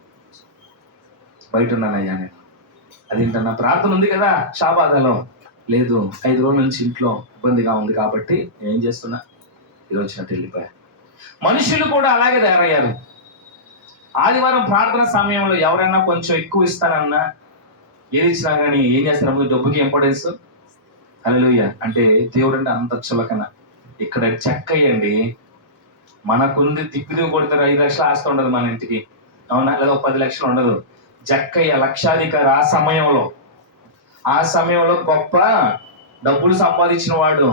బయట ఉన్నానయ్యా నేను. అదేంటన్నా ప్రార్థన ఉంది కదా షాబాదాలో, లేదు 5 రోజుల నుంచి ఇంట్లో ఇబ్బందిగా ఉంది కాబట్టి ఏం చేస్తున్నా ఈరోజు వచ్చినట్టు వెళ్ళిపోయా. మనుషులు కూడా అలాగే తయారయ్యారు. ఆదివారం ప్రార్థన సమయంలో ఎవరైనా కొంచెం ఎక్కువ ఇస్తానన్నా ఏది ఇచ్చినా కానీ ఏం చేస్తారు? ముందు డబ్బుకి ఇంపార్టెన్స్. హల్లెలూయా. అంటే దేవుడు అంటే అంత చులకన. ఇక్కడ చెక్కయ్యండి, మనకుంది తిప్పిది కొడితే 5 లక్షలు ఆస్తి ఉండదు మన ఇంటికి, అవునా? లేదా 10 లక్షలు ఉండదు. జక్కయ్య లక్షాధికారి ఆ సమయంలో గొప్ప డబ్బులు సంపాదించిన వాడు.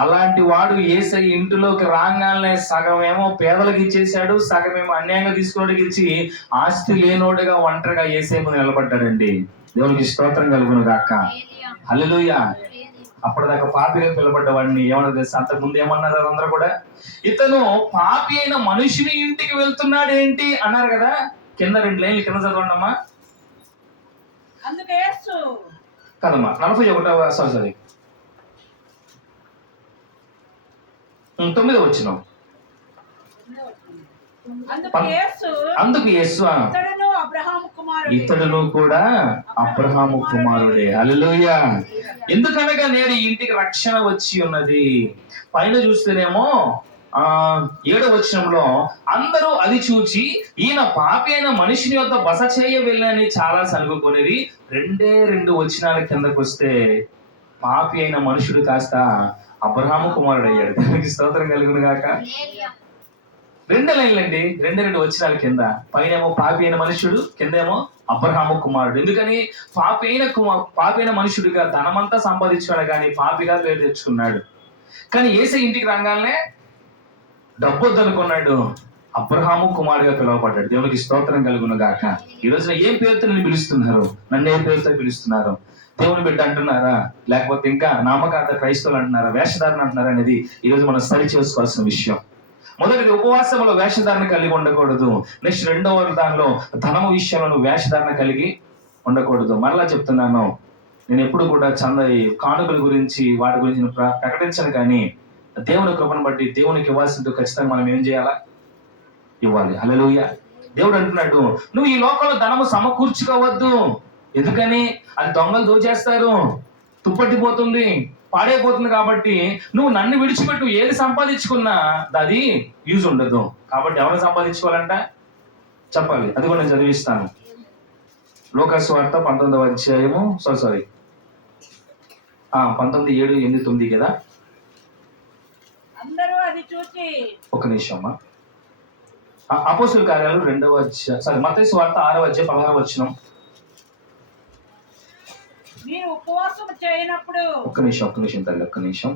అలాంటి వాడు యేసయ్య ఇంటిలోకి రాగానే సగమేమో పేదలకు ఇచ్చేశాడు, సగమేమో అన్యాయంగా తీసుకున్నోడికి ఇచ్చి ఆస్తి లేనోడుగా ఒంటరిగా యేసయ్య ముందు నిలబడ్డాడండి. దేవునికి స్తోత్రం కలుగును గాక. హల్లెలూయా. అప్పటిదాకా పాపిగా పిలబడ్డ వాడిని ఏమన్నా తెలుసా? అంతకు ముందు ఏమన్నారు అందరూ కూడా? ఇతను పాపి అయిన మనుషుని ఇంటికి వెళ్తున్నాడు ఏంటి అన్నారు కదా. కింద 2 లైన్లు కింద చదవండి అమ్మా. కదమ్మా 41వ సారీ 9వ వచనం. అందుకు యేసు ఇతడును కూడా అబ్రహాము కుమారుడే. హల్లెలూయా. ఎందుకనగా నేడు ఈ ఇంటికి రక్షణ వచ్చి ఉన్నది. పైన చూస్తేనేమో 7వ వచనంలో అందరూ అది చూచి ఈయన పాపి అయిన మనిషిని యొద్ద బస చేయ వెళ్ళని చాలా సనుగుకొనేది. 2 వచనాల కిందకు వస్తే పాపి అయిన మనుషుడు కాస్త అబ్రహాము కుమారుడు అయ్యాడు. దానికి స్తోత్రం కలుగును గాక. 2 లైన్లండి, 2 వచనాల కింద. పైనేమో పాపి అయిన మనుషుడు, కిందేమో అబ్రహాము కుమారుడు. ఎందుకని? పాపి అయిన మనుషుడిగా ధనమంతా సంపాదించాడు కానీ పాపిగా పేరు తెచ్చుకున్నాడు. కానీ యేసయ్య ఇంటికి రాగానే డబ్బు వద్దనుకున్నాడు, అబ్రహాము కుమారుడుగా పిలువబడ్డాడు. దేవునికి స్తోత్రం కలుగును గాక. ఈ రోజున ఏ పేరుతో నిన్ను పిలుస్తున్నారు? నన్ను ఏ పేరుతో పిలుస్తున్నారు? దేవుని బిడ్డ అంటున్నారా, లేకపోతే ఇంకా నామకార్థ క్రైస్తవులు అంటున్నారా, వేషధారణ అంటున్నారా అనేది ఈ రోజు మనం సరి చేసుకోవాల్సిన విషయం. మొదటిది, ఉపవాసంలో వేషధారణ కలిగి ఉండకూడదు. నెక్స్ట్ 2వ దానిలో ధనము విషయంలో వేషధారణ కలిగి ఉండకూడదు. మరలా చెప్తున్నాను, నేను ఎప్పుడు కూడా కానుకల గురించి వాటి గురించి ప్రకటించను, కానీ దేవుని కృపను బట్టి దేవునికి ఇవ్వాల్సింది ఖచ్చితంగా మనం ఏం చేయాలా? ఇవ్వాలి. హల్లెలూయా. దేవుడు అంటున్నాడు, నువ్వు ఈ లోకంలో ధనము సమకూర్చుకోవద్దు. ఎందుకని? అది దొంగలు దోచేస్తారు, తుప్పట్టిపోతుంది, పాడైపోతుంది. కాబట్టి నువ్వు నన్ను విడిచిపెట్టు, ఏది సంపాదించుకున్నా అది యూజ్ ఉండదు. కాబట్టి ఎవరు సంపాదించుకోవాలంట చెప్పాలి. అది కూడా నేను చదివిస్తాను. లూకాసు వార్త 19వ అధ్యాయము 19, 7, 8, 9 కదా. ఒక నిమిషం అమ్మా. అపోస్తుల కార్యాలు 2వ అధ్యాయం, మత్తయి సువార్త 6వ అధ్యాయం 16వ వచనం. ఒక్క నిమిషం తల్లి, ఒక్క నిమిషం.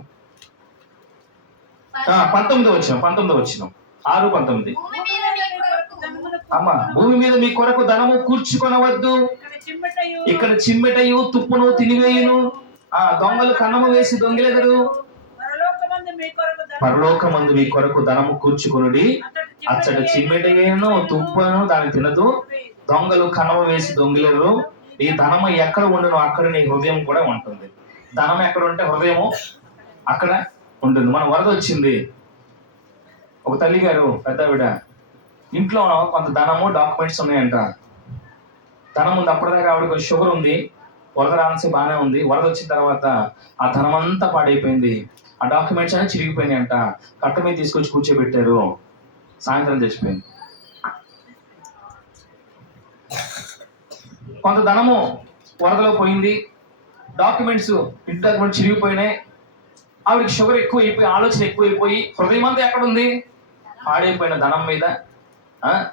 19వ వచనం 6:19. అమ్మా, భూమి మీద మీ కొరకు ధనము కూర్చుకొనవద్దు, ఇక్కడ చిమ్మెటయు తుప్పును తినివేయును, దొంగలు కన్నము వేసి దొంగిలెదరు. పరలోకమందు మీ కొరకు ధనము కూర్చుకొనుడి, అచ్చట చిమ్మెటయను తుప్పును దాన్ని తినదు, దొంగలు కన్నము వేసి దొంగిలెదరు. ఈ ధనము ఎక్కడ ఉండను అక్కడ నీ హృదయం కూడా ఉంటుంది. ధనం ఎక్కడ ఉంటే హృదయము అక్కడ ఉంటుంది. మన వరద వచ్చింది, ఒక తల్లి గారు పెద్దవిడ ఇంట్లో కొంత ధనము డాక్యుమెంట్స్ ఉన్నాయంట. ధనం ఉంది, అప్పటిదాకా ఆవిడ కొంచెం షుగర్ ఉంది, వరద రాన్సి బాగానే ఉంది. వరద వచ్చిన తర్వాత ఆ ధనం అంతా పాడైపోయింది, ఆ డాక్యుమెంట్స్ అన్ని చిరిగిపోయినాయి అంట. కట్ట మీద తీసుకొచ్చి కూర్చోబెట్టారు, సాయంత్రం చచ్చిపోయింది. కొంత ధనము వరదలో పోయింది, డాక్యుమెంట్స్ ఇంటి డాక్యుమెంట్స్ చిరిగిపోయినాయి. ఆవిడకి షుగర్ ఎక్కువైపోయి, ఆలోచన ఎక్కువైపోయి, హృదయం అంతా ఎక్కడుంది? పాడైపోయిన ధనం మీద,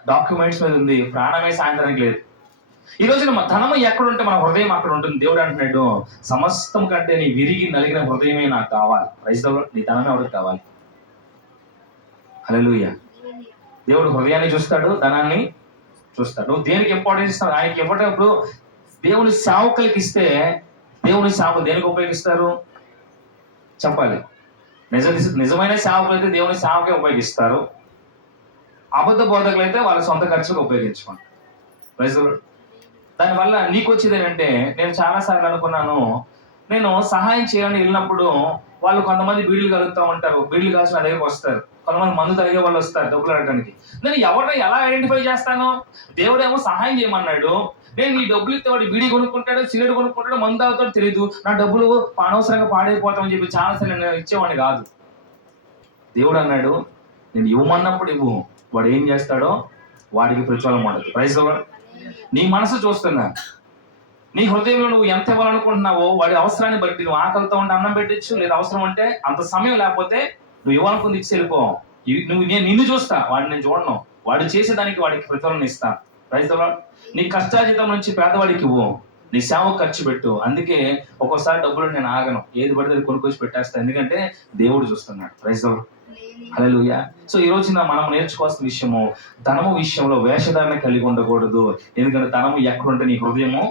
డాక్యుమెంట్స్ మీద ఉంది. ప్రాణమే సాయంత్రానికి లేదు. ఈ రోజున ధనము ఎక్కడుంటే మన హృదయం అక్కడ ఉంటుంది. దేవుడు అంటున్నాడు, సమస్తం కంటే నీ విరిగి నలిగిన హృదయమే నాకు కావాలి. క్రైస్తవులు, నీ ధనమే ఎవరికి కావాలి? హల్లెలూయా. దేవుడు హృదయాన్ని చూస్తాడు, ధనాన్ని చూస్తాడు. నువ్వు దేనికి ఇంపార్టెన్స్ ఇస్తావు? ఆయనకి ఇవ్వటప్పుడు దేవుని సేవకులకి ఇస్తే, దేవుని సేవకులు దేనికి ఉపయోగిస్తారు చెప్పాలి. నిజమైన సేవకులు అయితే దేవుని సేవకే ఉపయోగిస్తారు. అబద్ధ బోధకులు అయితే వాళ్ళ సొంత ఖర్చులకు ఉపయోగించుకుంటారు. దానివల్ల నీకు వచ్చేది ఏంటంటే, నేను చాలాసార్లు అనుకున్నాను, నేను సహాయం చేయాలని వెళ్ళినప్పుడు వాళ్ళు కొంతమంది బీడీలు కలుగుతూ ఉంటారు, బీడీలు కాల్సిన నా దగ్గరకు వస్తారు. కొంతమంది మందు తాగే వాళ్ళు వస్తారు డబ్బులు అడగడానికి. నేను ఎవరిని ఎలా ఐడెంటిఫై చేస్తాను? దేవుడేమో సహాయం చేయమన్నాడు, నేను ఈ డబ్బులు ఇస్తే వాడు బీడీ కొనుక్కుంటాడు, సిగరెట్ కొనుక్కుంటాడు, మందు తాగుతాడు తెలియదు, నా డబ్బులు అనవసరంగా పాడైపోతామని చెప్పి చాలాసార్లు నేను ఇచ్చేవాడిని కాదు. దేవుడు అన్నాడు, నేను ఇవ్వమన్నప్పుడు ఇవ్వు, వాడు ఏం చేస్తాడో వాడికి ప్రతిఫలం ఉండదు. ప్రైజ్ నీ మనసు చూస్తున్నా. నీ హృదయంలో నువ్వు ఎంత ఇవ్వాలనుకుంటున్నావో వాడి అవసరాన్ని బట్టి నువ్వు ఆకలితో ఉంటే అన్నం పెట్టచ్చు, లేదా అవసరం అంటే అంత సమయం లేకపోతే నువ్వు ఇవ్వాలనుకుని ఇచ్చి వెళ్ళిపో. నేను నిన్ను చూస్తా, వాడిని నేను చూడను. వాడు చేసేదానికి వాడికి ప్రతిఫలం ఇస్తా. Praise the Lord. నీ కష్టార్జితం నుంచి పేదవాడికి ఇవ్వు, నీ సేవకు ఖర్చు పెట్టు. అందుకే ఒక్కోసారి డబ్బులు నేను ఆగను, ఏది పడితే అది కొనుక్కొచ్చి పెట్టేస్తా, ఎందుకంటే దేవుడు చూస్తున్నాడు. Praise the lord. Hallelujah. So ఈ రోజున మనం నేర్చుకోవాల్సిన విషయము, ధనము విషయంలో వేషధారణ కలిగి ఉండకూడదు. ఎందుకంటే ధనము ఎక్కడుంటే నీ హృదయము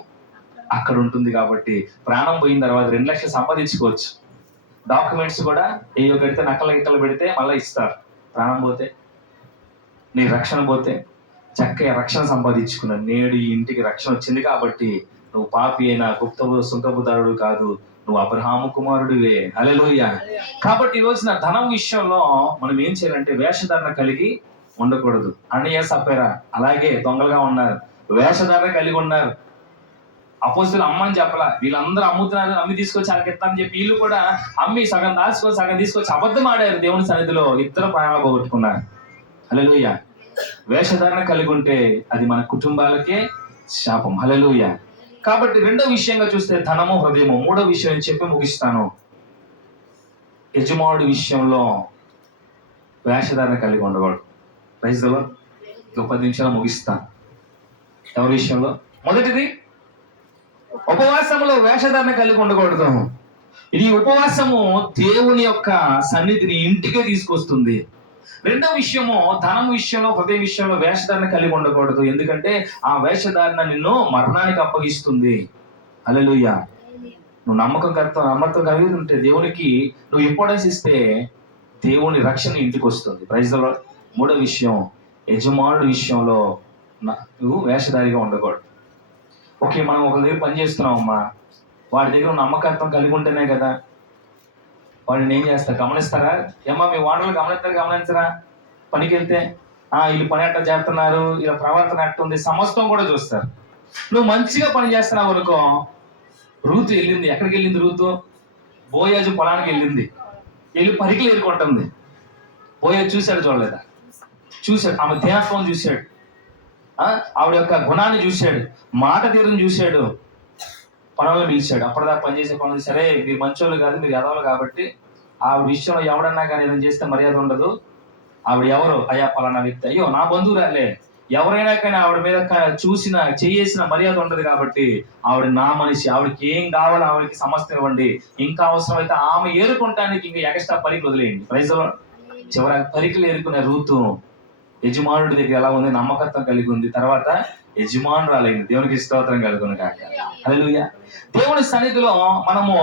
అక్కడ ఉంటుంది. కాబట్టి ప్రాణం పోయిన తర్వాత 2 లక్షలు సంపాదించుకోవచ్చు. డాక్యుమెంట్స్ కూడా ఏయో పెడితే నక్కలు పెడితే మళ్ళీ ఇస్తారు. ప్రాణం పోతే, నీ రక్షణ పోతే, చక్కగా రక్షణ సంపాదించుకున్నాను. నేడు ఈ ఇంటికి రక్షణ వచ్చింది కాబట్టి నువ్వు పాపి అయినా సుంకపుదారుడు కాదు, నువ్వు అబ్రహాము కుమారుడివే. హల్లెలూయా. కాబట్టి ఈ రోజున ధనం విషయంలో మనం ఏం చేయాలంటే వేషధారణ కలిగి ఉండకూడదు. అన్నయ్య సపేరా అలాగే దొంగలుగా ఉన్నారు, వేషధారణ కలిగి ఉన్నారు. అపోస్తులు అమ్మని చెప్పలా, వీళ్ళందరూ అమ్ముతున్నారు, అమ్మి తీసుకొచ్చి అరకెత్తా అని చెప్పి వీళ్ళు కూడా అమ్మి సగం దాచుకొని సగం తీసుకొచ్చి అబద్ధం ఆడారు దేవుని సన్నిధిలో. ఇద్దరు ప్రాణాలు పోగొట్టుకున్నారు. హల్లెలూయా. వేషధారణ కలిగి ఉంటే అది మన కుటుంబాలకే శాపం. హల్లెలూయా. కాబట్టి రెండో విషయంగా చూస్తే ధనము, హృదయము. మూడో విషయం చెప్పి ముగిస్తాను. యజమానుడి విషయంలో వేషధారణ కలిగి ఉండకూడదు. Praise the lord. 10 నిమిషాలు ముగిస్తాను. ఎవరి విషయంలో? మొదటిది, ఉపవాసములో వేషధారణ కలిగి ఉండకూడదు. ఇది ఉపవాసము దేవుని యొక్క సన్నిధిని ఇంటికే తీసుకొస్తుంది. రెండో విషయము, ధనం విషయంలో, హృదయ విషయంలో వేషధారణ కలిగి ఉండకూడదు. ఎందుకంటే ఆ వేషధారణ నిన్ను మరణానికి అప్పగిస్తుంది. హల్లెలూయా. నువ్వు నమ్మకం కలిగి ఉంటే, దేవునికి నువ్వు ఇంపార్టెన్స్ ఇస్తే, దేవుని రక్షణ ఇంటికి వస్తుంది. Praise the Lord. మూడో విషయం, యజమానుడి విషయంలో నువ్వు వేషధారిగా ఉండకూడదు. ఓకే, మనం ఒక దగ్గర పని చేస్తున్నామమ్మా, వాడి దగ్గర నమ్మకత్వం కలిగి ఉంటేనే కదా వాడిని ఏం చేస్తారు, గమనిస్తారా? ఏమా మీ వాడలు గమనించరా? పనికి వెళ్తే వీళ్ళు పని అట్ట చేస్తున్నారు, ఇలా ప్రవర్తన అట్టుంది, సమస్తం కూడా చూస్తారు. నువ్వు మంచిగా పని చేస్తున్నావు అనుకో. రూతు వెళ్ళింది, ఎక్కడికి వెళ్ళింది? రూతు బోయాజు పొలానికి వెళ్ళింది, వెళ్ళి పరికలు ఎదుర్కొంటుంది. బోయాజు చూశాడు, చూడలేదా? చూశాడు. ఆమె దేహత్వం చూశాడు, ఆవిడ యొక్క గుణాన్ని చూశాడు, మాట తీరుని చూశాడు, పనులు పిలిచాడు. అప్పటిదాకా పనిచేసే పనులు, సరే మీరు మంచోళ్ళు కాదు, మీరు ఎదవలు కాబట్టి ఆవిడ విషయంలో ఎవడన్నా కానీ ఏదైనా చేస్తే మర్యాద ఉండదు. ఆవిడ ఎవరు? అయ్యా పలానా వ్యక్తి, అయ్యో నా బంధువురాలే, ఎవరైనా కానీ ఆవిడ మీద చేసిన మర్యాద ఉండదు. కాబట్టి ఆవిడ నా మనిషి, ఆవిడకి ఏం కావాలో ఆవిడకి సమస్తం ఇవ్వండి. ఇంకా అవసరమైతే ఆమె ఏరుకుంటానికి ఇంకా ఎక్స్ట్రా పరికలు వదిలేయండి. Praise the Lord. చివరి పరికలు ఏరుకునే రూతు యజమానుడి దగ్గర ఎలా ఉంది? నమ్మకత్వం కలిగి ఉంది. తర్వాత యజమానురాలైంది. దేవునికి స్తోత్రం కలుగును కాక. హల్లెలూయా. దేవుని సన్నిధిలో మనము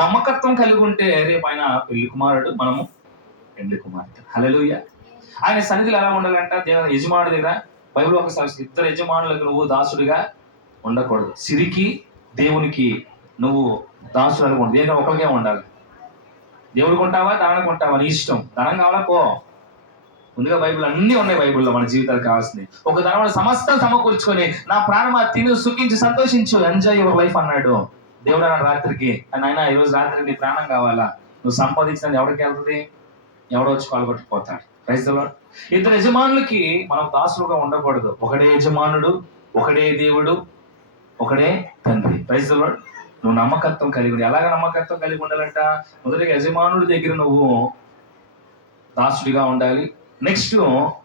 నమ్మకత్వం కలిగి ఉంటే రేపు ఆయన పెళ్లి కుమారుడు, మనము పెళ్లి కుమార్తె. హల్లెలూయా. ఆయన సన్నిధిలో ఎలా ఉండాలంట? దేవుని యజమానుడి దగ్గర బైబిల్ ఒకసారి, ఇద్దరు యజమానులకు నువ్వు దాసుడిగా ఉండకూడదు. సిరికి దేవునికి నువ్వు దాసుడు అనుకోండి, దేని ఒకరికే ఉండాలి. దేవుడు కొంటావా, ధనాన్ని కొంటావా, నీ ఇష్టం. ధనం కావాలా పో. ముందుగా బైబిల్ అన్ని ఉన్నాయి, బైబిల్లో మన జీవితాలకు కావాల్సింది. ఒక ధనం సమస్తం సమకూర్చుకొని, నా ప్రాణమా తిను సుఖించి సంతోషించు, ఎంజాయ్ యువర్ లైఫ్ అన్నాడు దేవుడు. అన్నాడు రాత్రికి, నాయన ఈరోజు రాత్రికి నీ ప్రాణం కావాలా, నువ్వు సంపాదించినది ఎవరికి వెళ్తుంది? ఎవడో వచ్చి పాల్గొట్టుకుపోతాడు. Praise the lord. ఇద్దరు యజమానులకి మనం దాసులుగా ఉండకూడదు. ఒకడే యజమానుడు, ఒకడే దేవుడు, ఒకడే తండ్రి. Praise the Lord. నువ్వు నమ్మకత్వం కలిగి ఉండి, ఎలాగ నమ్మకత్వం కలిగి ఉండాలంట? మొదటిగా యజమానుడి దగ్గర నువ్వు దాసుడిగా ఉండాలి. నెక్స్ట్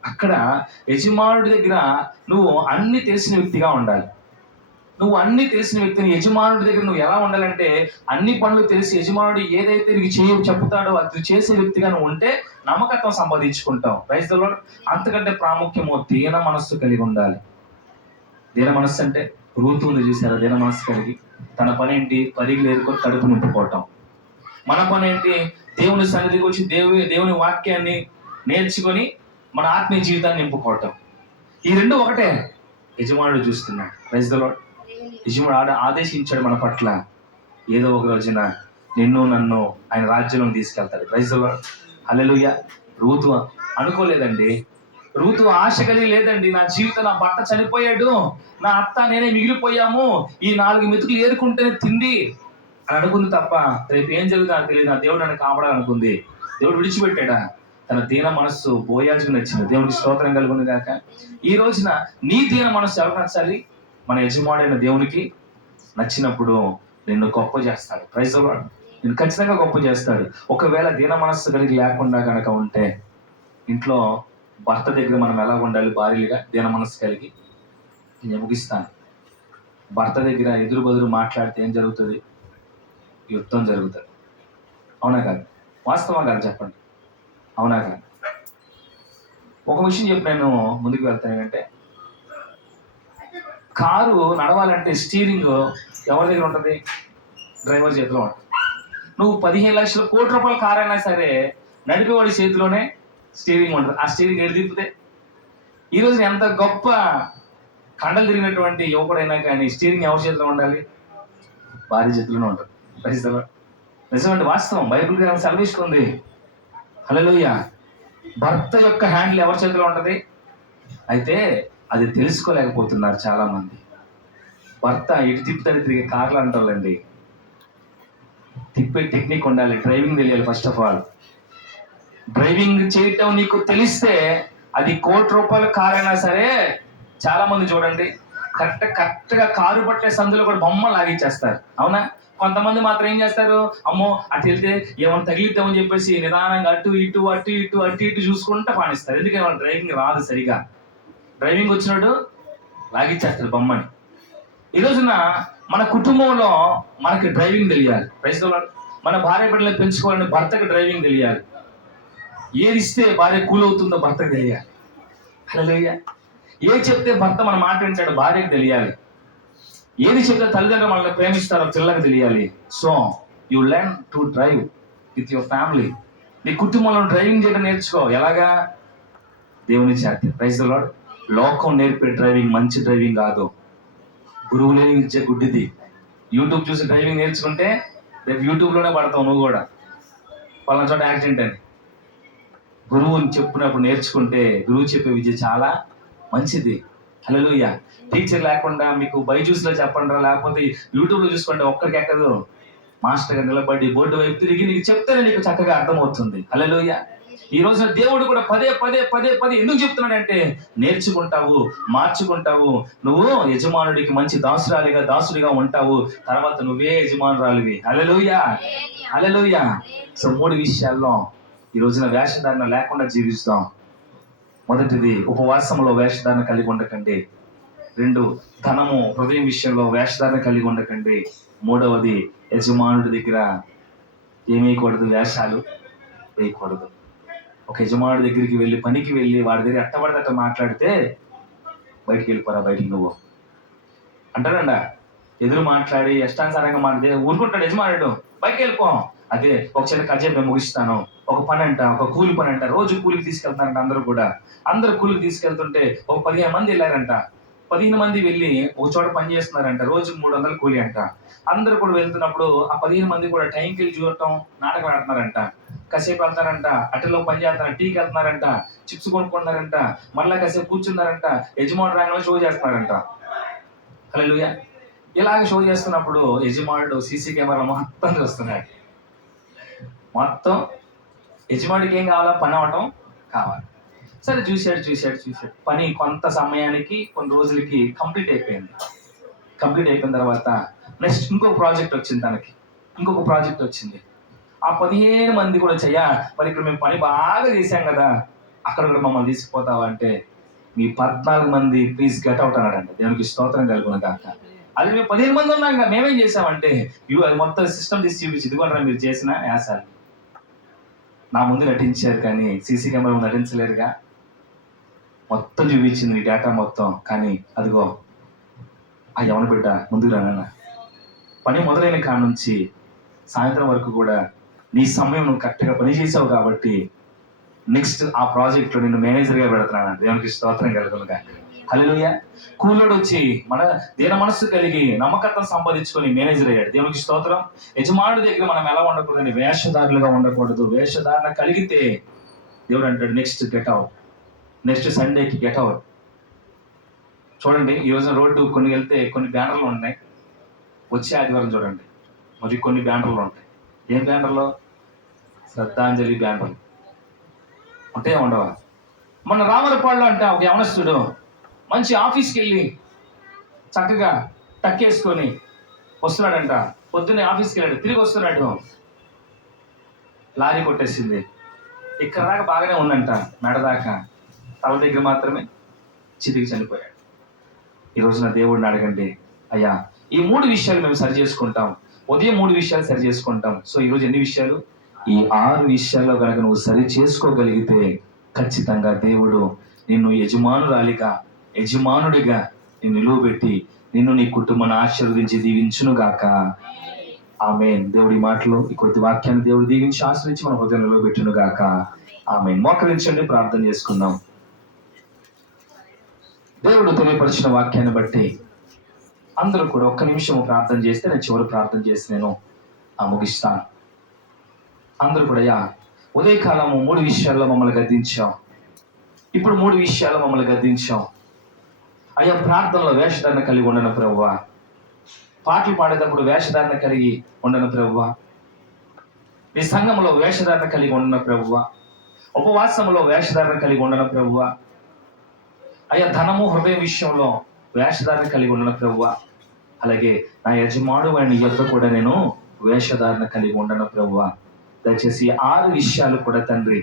అక్కడ యజమానుడి దగ్గర నువ్వు అన్ని తెలిసిన వ్యక్తిగా ఉండాలి. నువ్వు అన్ని తెలిసిన వ్యక్తిని, యజమానుడి దగ్గర నువ్వు ఎలా ఉండాలంటే అన్ని పనులు తెలిసి యజమానుడు ఏదైతే నీకు చెప్తాడో అది చేసే వ్యక్తిగా నువ్వు ఉంటే నమ్మకత్వం సంపాదించుకుంటావు. Praise the lord. అంతకంటే ప్రాముఖ్యము దీన మనస్సు కలిగి ఉండాలి. దీన మనస్సు అంటే రూతు ఉంది చూసారా? దీన మనస్సు కలిగి తన పని ఏంటి? పరిగెలు ఏరుకొని కడుపు నింపుకోవటం. మన పని ఏంటి? దేవుని సన్నిధికి వచ్చి దేవుని వాక్యాన్ని నేర్చుకొని మన ఆత్మీయ జీవితాన్ని నింపుకోవటం. ఈ రెండు ఒకటే. యజమానుడు చూస్తున్నాడు. Praise the Lord. యజమానుడు ఆదేశించాడు మన పట్ల, ఏదో ఒక రోజున నిన్ను నన్ను ఆయన రాజ్యంలో తీసుకెళ్తాడు. Praise the lord. Hallelujah. Ruth అనుకోలేదండి, రూతు ఆశ కలిగి లేదండి, నా జీవితం, నా భర్త చనిపోయాడు, నా అత్త నేనే మిగిలిపోయాము, ఈ 4 మెతుకులు ఏరుకుంటేనే తిండి అని అనుకుంది తప్ప రేపు ఏం జరుగుతుందో తెలియదు. నా దేవుడు నన్ను కాపాడాలనుకుంది. దేవుడు విడిచిపెట్టాడా? తన దీన మనస్సు బోయాజుకు నచ్చింది. దేవుడికి స్తోత్రం కలుగును గాక. ఈ రోజున నీ దీన మనస్సు ఎవరికి నచ్చాలి? మన యజమానుడైన దేవునికి నచ్చినప్పుడు నిన్ను గొప్ప చేస్తాడు. Praise the Lord. నిన్ను ఖచ్చితంగా గొప్ప చేస్తాడు. ఒకవేళ దీన మనస్సు కలిగి లేకుండా కనుక ఉంటే, ఇంట్లో భర్త దగ్గర మనం ఎలా ఉండాలి? భార్యలుగా దీన మనస్సు కలిగి. నేను ముగిస్తాను. భర్త దగ్గర ఎదురు బదురు మాట్లాడితే ఏం జరుగుతుంది? యుద్ధం జరుగుతుంది. అవునా కాదు? వాస్తవం కాదు? చెప్పండి, అవునా కాదు? ఒక విషయం చెప్పి నేను ముందుకు వెళ్తాను. ఏంటంటే, కారు నడవాలంటే స్టీరింగ్ ఎవరి దగ్గర ఉంటుంది? డ్రైవర్ చేతిలో ఉంటుంది. నువ్వు 15 లక్షల కోట్ల రూపాయల కారు అయినా సరే నడిపేవాడి చేతిలోనే స్టీరింగ్ ఉంటుంది. ఆ స్టీరింగ్ ఎటు తిప్పితే, ఈరోజు ఎంత గొప్ప కండలు తిరిగినటువంటి యువకుడైనా కానీ స్టీరింగ్ ఎవరి చేతిలో ఉండాలి? భార్య చేతిలోనే ఉంటుంది. నిజమండి, వాస్తవం. బైబిల్ గ్రంథం సెలవిస్తుంది. హల్లెలూయా. భర్త యొక్క హ్యాండిల్ ఎవరి చేతిలో ఉంటుంది? అయితే అది తెలుసుకోలేకపోతున్నారు చాలా మంది. భర్త ఇటు తిప్పుతాడు తిరిగే కార్లు అంటారండి. తిప్పే టెక్నిక్ ఉండాలి, డ్రైవింగ్ తెలియాలి. ఫస్ట్ ఆఫ్ ఆల్ డ్రైవింగ్ చేయటం నీకు తెలిస్తే, అది కోటి రూపాయల కారు అయినా సరే, చాలా మంది చూడండి కరెక్ట్గా కారు పట్టే సందులో కూడా బొమ్మ లాగించేస్తారు. అవునా? కొంతమంది మాత్రం ఏం చేస్తారు? అమ్మో అటు వెళ్తే ఏమైనా తగిలిద్దామని చెప్పేసి నిదానంగా అటు ఇటు అటు ఇటు అటు ఇటు చూసుకుంటూ పానిస్తారు. ఎందుకంటే వాళ్ళ డ్రైవింగ్ రాదు సరిగా. డ్రైవింగ్ వచ్చినాడు లాగించేస్తారు బొమ్మని. ఈ రోజున మన కుటుంబంలో మనకి డ్రైవింగ్ తెలియాలి. Praise the Lord. మన భార్య బిడ్డలు పెంచుకోవాలంటే భర్తకి డ్రైవింగ్ తెలియాలి. ఏది ఇస్తే భార్య కూల్ అవుతుందో భర్తకు తెలియాలి. హల్లెలూయా. ఏది చెప్తే భర్త మన మాట వింటాడో భార్యకు తెలియాలి. ఏది చెప్తే తల్లిదండ్రులు మనల్ని ప్రేమిస్తారో పిల్లలకు తెలియాలి. So you learn to drive with your family. నీ కుటుంబంలో డ్రైవింగ్ చేయడం నేర్చుకో. ఎలాగా? దేవుని చేత. Praise the Lord. లోకం నేర్పే డ్రైవింగ్ మంచి డ్రైవింగ్ కాదు. గురువులే ఇచ్చే గుడ్డిది. యూట్యూబ్ చూసి డ్రైవింగ్ నేర్చుకుంటే రేపు యూట్యూబ్లోనే పడతావు నువ్వు కూడా. పలానా చోట యాక్సిడెంట్ అని. గురువు చెప్పినప్పుడు నేర్చుకుంటే గురువు చెప్పే విద్య చాలా మంచిది. హల్లెలూయా. టీచర్ లేకుండా మీకు బైజూస్లో చెప్పండి, లేకపోతే యూట్యూబ్లో చూసుకోండి, ఒక్కరికి ఎక్కదు. మాస్టర్గా నిలబడి బోర్డు వైపు తిరిగి నీకు చెప్తేనే నీకు చక్కగా అర్థమవుతుంది. హల్లెలూయా. ఈ రోజున దేవుడు కూడా పదే పదే పదే పదే ఎందుకు చెప్తున్నాడంటే, నేర్చుకుంటావు, మార్చుకుంటావు. నువ్వు యజమానుడికి మంచి దాసుడిగా ఉంటావు. తర్వాత నువ్వే యజమానురాలివి. హల్లెలూయా, హల్లెలూయా. సో 3 విషయాల్లో ఈ రోజున వేషధారణ లేకుండా జీవిస్తాం. మొదటిది, ఉపవాసంలో వేషధారణ కలిగి ఉండకండి. 2, ధనము హృదయం విషయంలో వేషధారణ కలిగి ఉండకండి. 3వది, యజమానుడి దగ్గర ఏమేయకూడదు? వేషాలు వేయకూడదు. ఒక యజమానుడి దగ్గరికి వెళ్ళి, పనికి వెళ్ళి వాడి దగ్గర అట్టబడదట్ట మాట్లాడితే, బయటికి వెళ్ళిపోరా, బయటికి నువ్వు అంటాడండ. ఎదురు మాట్లాడి ఇష్టానుసారంగా మాట్లాడితే ఊరుకుంటాడు యజమానుడు. బయటికి వెళ్ళిపో. అదే ఒక చిన్న కథ చెప్పి ముగిస్తాను. ఒక పని అంట, ఒక కూలి పని అంట. రోజు కూలికి తీసుకెళ్తారంట. అందరూ కూలికి తీసుకెళ్తుంటే ఒక 15 మంది వెళ్ళారంట. 15 మంది వెళ్ళి ఒక చోట పని చేస్తున్నారంట. రోజుకు 300 కూలి అంట. అందరూ కూడా వెళ్తున్నప్పుడు ఆ 15 మంది కూడా టైంకి వెళ్ళి చూడటం, నాటకం ఆడుతున్నారంట. కాసేపు వెళ్తారంట, అటలో పని చేస్తారంట, టీకి వెళ్తున్నారంట, చిప్స్ కొనుక్కుంటున్నారంట, మళ్ళా కాసేపు కూర్చున్నారంట, యజమానుడు రాగానే షో చేస్తున్నారంట. హల్లెలూయా. ఇలాగ షో చేస్తున్నప్పుడు యజమానుడు సీసీ కెమెరా మొత్తం చూస్తున్నాడు. మొత్తం యజమానికి ఏం కావాలా? పని అవటం కావాలి. సరే చూశాడు. పని కొంత సమయానికి, కొన్ని రోజులకి కంప్లీట్ అయిపోయింది. కంప్లీట్ అయిపోయిన తర్వాత నెక్స్ట్ ఇంకొక ప్రాజెక్ట్ వచ్చింది తనకి. ఆ 15 మంది కూడా మరి ఇక్కడ మేము పని బాగా చేశాం కదా, అక్కడ కూడా మమ్మల్ని తీసుకుపోతావా అంటే, మీ 14 మంది ప్లీజ్ గెట్ అవుట్ అన్నాడండి. దేవునికి స్తోత్రం కలుగును గాక. అది మేము 15 మంది ఉన్నాం, మేమేం చేసామంటే, అది మొత్తం సిస్టమ్ తీసి చూపించి, ఇదిగోండి మీరు చేసిన యాసాలు. నా ముందు నటించారు కానీ సీసీ కెమెరా ముందు నటించలేరుగా. మొత్తం చూపించింది నీ డేటా మొత్తం. కానీ అదిగో ఆ యవన బిడ్డ ముందుకు రానన్న. పని మొదలైన కాడ నుంచి సాయంత్రం వరకు కూడా నీ సమయం నువ్వు కరెక్ట్గా పని చేసావు కాబట్టి నెక్స్ట్ ఆ ప్రాజెక్ట్లో నిన్ను మేనేజర్గా పెడుతున్నాను. దేవునికి స్తోత్రం కలుగును గాక. హల్లెలూయా. కూలోడు వచ్చి మన దీన మనస్సు కలిగి నమ్మకత్వం సంపాదించుకొని మేనేజర్ అయ్యాడు. దేవునికి స్తోత్రం. యజమానుడి దగ్గర మనం ఎలా ఉండకూడదు? వేషధారులుగా ఉండకూడదు. వేషధారణ కలిగితే దేవుడు అంటాడు నెక్స్ట్ గెట్ అవుట్, నెక్స్ట్ సండేకి గెట్ అవుట్. చూడండి, ఈ రోజున రోడ్డు కొన్ని వెళ్తే కొన్ని బ్యానర్లు ఉన్నాయి. వచ్చే ఆదివారం చూడండి మరి కొన్ని బ్యానర్లు ఉంటాయి. ఏం బ్యానర్లు? శ్రద్ధాంజలి బ్యానర్లు ఉంటాయా ఉండవా? మన రామరపాడులో అంటే ఒక యవనస్తుడు మంచి ఆఫీస్కి వెళ్ళి చక్కగా టక్కేసుకొని వస్తున్నాడంట, పొద్దున్నే ఆఫీస్కి వెళ్ళాడు, తిరిగి వస్తున్నాడు, లారీ కొట్టేసింది. ఇక్కడ దాకా బాగానే ఉందంట, మెడ దాకా, తల దగ్గర మాత్రమే చితికి చనిపోయాడు. ఈ రోజున దేవుడిని అడగండి, అయ్యా ఈ 3 విషయాలు మేము సరి చేసుకుంటాం, ఉదయం 3 విషయాలు సరి చేసుకుంటాం. సో ఈరోజు ఎన్ని విషయాలు? ఈ 6 విషయాల్లో కనుక నువ్వు సరి చేసుకోగలిగితే ఖచ్చితంగా దేవుడు నిన్ను యజమానుడిగా నిన్ను నిలువబెట్టి నిన్ను నీ కుటుంబాన్ని ఆశీర్వదించి దీవించును గాక. ఆమేన్. దేవుడి మాటలు, ఈ కొద్ది వాక్యాన్ని దేవుడు దీవించి ఆశ్రయించి మన హృదయం నిలవబెట్టును గాక. ఆమేన్. మోకరించండి, ప్రార్థన చేసుకుందాం. దేవుడు తెలియపరిచిన వాక్యాన్ని బట్టి అందరూ కూడా ఒక్క నిమిషం ప్రార్థన చేస్తే నేను చివరి ప్రార్థన చేసి నేను ముగిస్తాను. అందరూ కూడా, అయ్యా ఉదయకాలము 3 విషయాల్లో మమ్మల్ని గద్దించాం, ఇప్పుడు 3 విషయాల్లో మమ్మల్ని గద్దించాం. అయ్యా ప్రార్థనలో వేషధారణ కలిగి ఉండను ప్రభువా, పాటలు పాడేటప్పుడు వేషధారణ కలిగి ఉండను ప్రభువా, నీ సంఘంలో వేషధారణ కలిగి ఉండను ప్రభువా, ఉపవాసంలో వేషధారణ కలిగి ఉండను ప్రభువా, అయ్యా ధనము హృదయ విషయంలో వేషధారణ కలిగి ఉండను ప్రభువా, అలాగే నా యజమానుడు అని యొద్ద కూడా నేను వేషధారణ కలిగి ఉండను ప్రభువా. దయచేసి 6 విషయాలు కూడా తండ్రి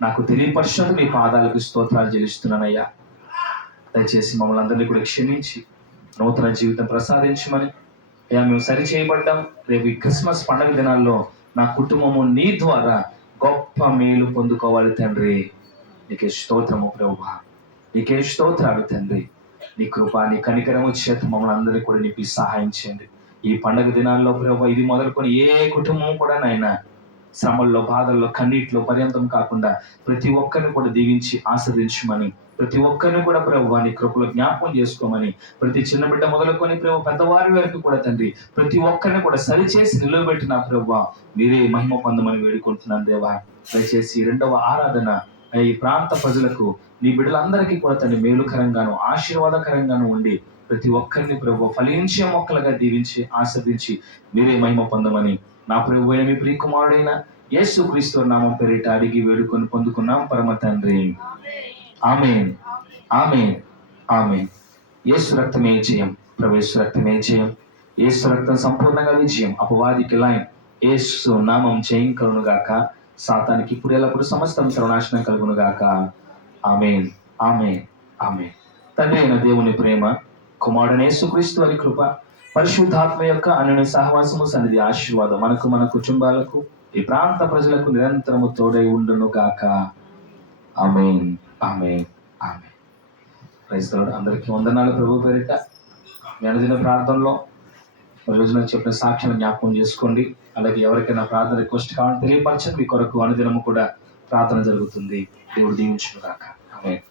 నాకు తెలియపరచదు, నీ పాదాలకు స్తోత్రాలు చెల్లిస్తున్నానయ్యా. దయచేసి మమ్మల్ని అందరినీ కూడా క్షమించి నూతన జీవితం ప్రసాదించమని. అయ్యా మేము సరి చేయబడ్డాం, రేపు ఈ క్రిస్మస్ పండుగ దినాల్లో నా కుటుంబము నీ ద్వారా గొప్ప మేలు పొందుకోవాలి తండ్రి. నీకే స్తోత్రము ప్రభువా, నీకే స్తోత్రాలు తండ్రి. నీ కృప, నీ కనికరము చేత మమ్మల్ని అందరినీ కూడా నీకు సహాయం చేయండి. ఈ పండుగ దినాల్లో ప్రభువా ఇది మొదలుకొని ఏ కుటుంబం కూడా నాయన శ్రమల్లో, బాధల్లో, కన్నీటిలో పర్యంతం కాకుండా ప్రతి ఒక్కరిని కూడా దీవించి ఆస్వాదించమని, ప్రతి ఒక్కరిని కూడా ప్రభువా నీ కృపలో జ్ఞాపకం చేసుకోమని, ప్రతి చిన్న బిడ్డ మొదలుకొని ప్రభు పెద్దవారి వరకు కూడా తండ్రి ప్రతి ఒక్కరిని కూడా సరిచేసి నిలవబెట్టిన ప్రభువా మీరే మహిమ పొందమని వేడుకుంటున్నాను దేవా. దయచేసి 2వ ఆరాధన ఈ ప్రాంత ప్రజలకు, నీ బిడ్డలందరికీ కూడా తండ్రి మేలుకరంగాను ఆశీర్వాదకరంగాను ఉండి ప్రతి ఒక్కరిని ప్రభు ఫలించే మొక్కలుగా దీవించి ఆస్వాదించి మీరే మహిమ పొందమని నా ప్రభు మీ ప్రియకుమారుడైన యేసుక్రీస్తు నామం పేరిట అడిగి వేడుకొని పొందుకున్నాం పరమ తండ్రి. ఆమేన్, ఆమేన్, ఆమేన్. యేసు రక్తమే జయం, ప్రవేశ రక్తమే జయం, యేసు రక్తం సంపూర్ణంగా విజయం, అపవాదికి లైన్, యేసు నామం జయం కలుగును గాక, సాతానికి ఇప్పుడు ఎల్లప్పుడు సమస్తం సర్వనాశనం కలుగును గాక. ఆమేన్, ఆమేన్, ఆమేన్. తండ్రి అయిన దేవుని ప్రేమ, కుమారుడైన యేసుక్రీస్తు వారి కృప, పరిశుద్ధాత్మ యొక్క అన్యోన్య సహవాసము, సన్నిధి, ఆశీర్వాదం మనకు, మన కుటుంబాలకు, ఈ ప్రాంత ప్రజలకు నిరంతరము తోడై ఉండును గాక. Amen, amen, amen. Praise the lord. అందరికీ వందనాలు ప్రభు పేరిట. మీ అనుదిన ప్రార్థనలో రోజు నాకు చెప్పిన సాక్ష్యం జ్ఞాపకం చేసుకోండి. అలాగే ఎవరికైనా ప్రార్థన రిక్వెస్ట్ కావాలని తెలియపరచండి. మీ కొరకు అనుదినము కూడా ప్రార్థన జరుగుతుంది. దేవుడు దీవించును గాక. ఆమేన్.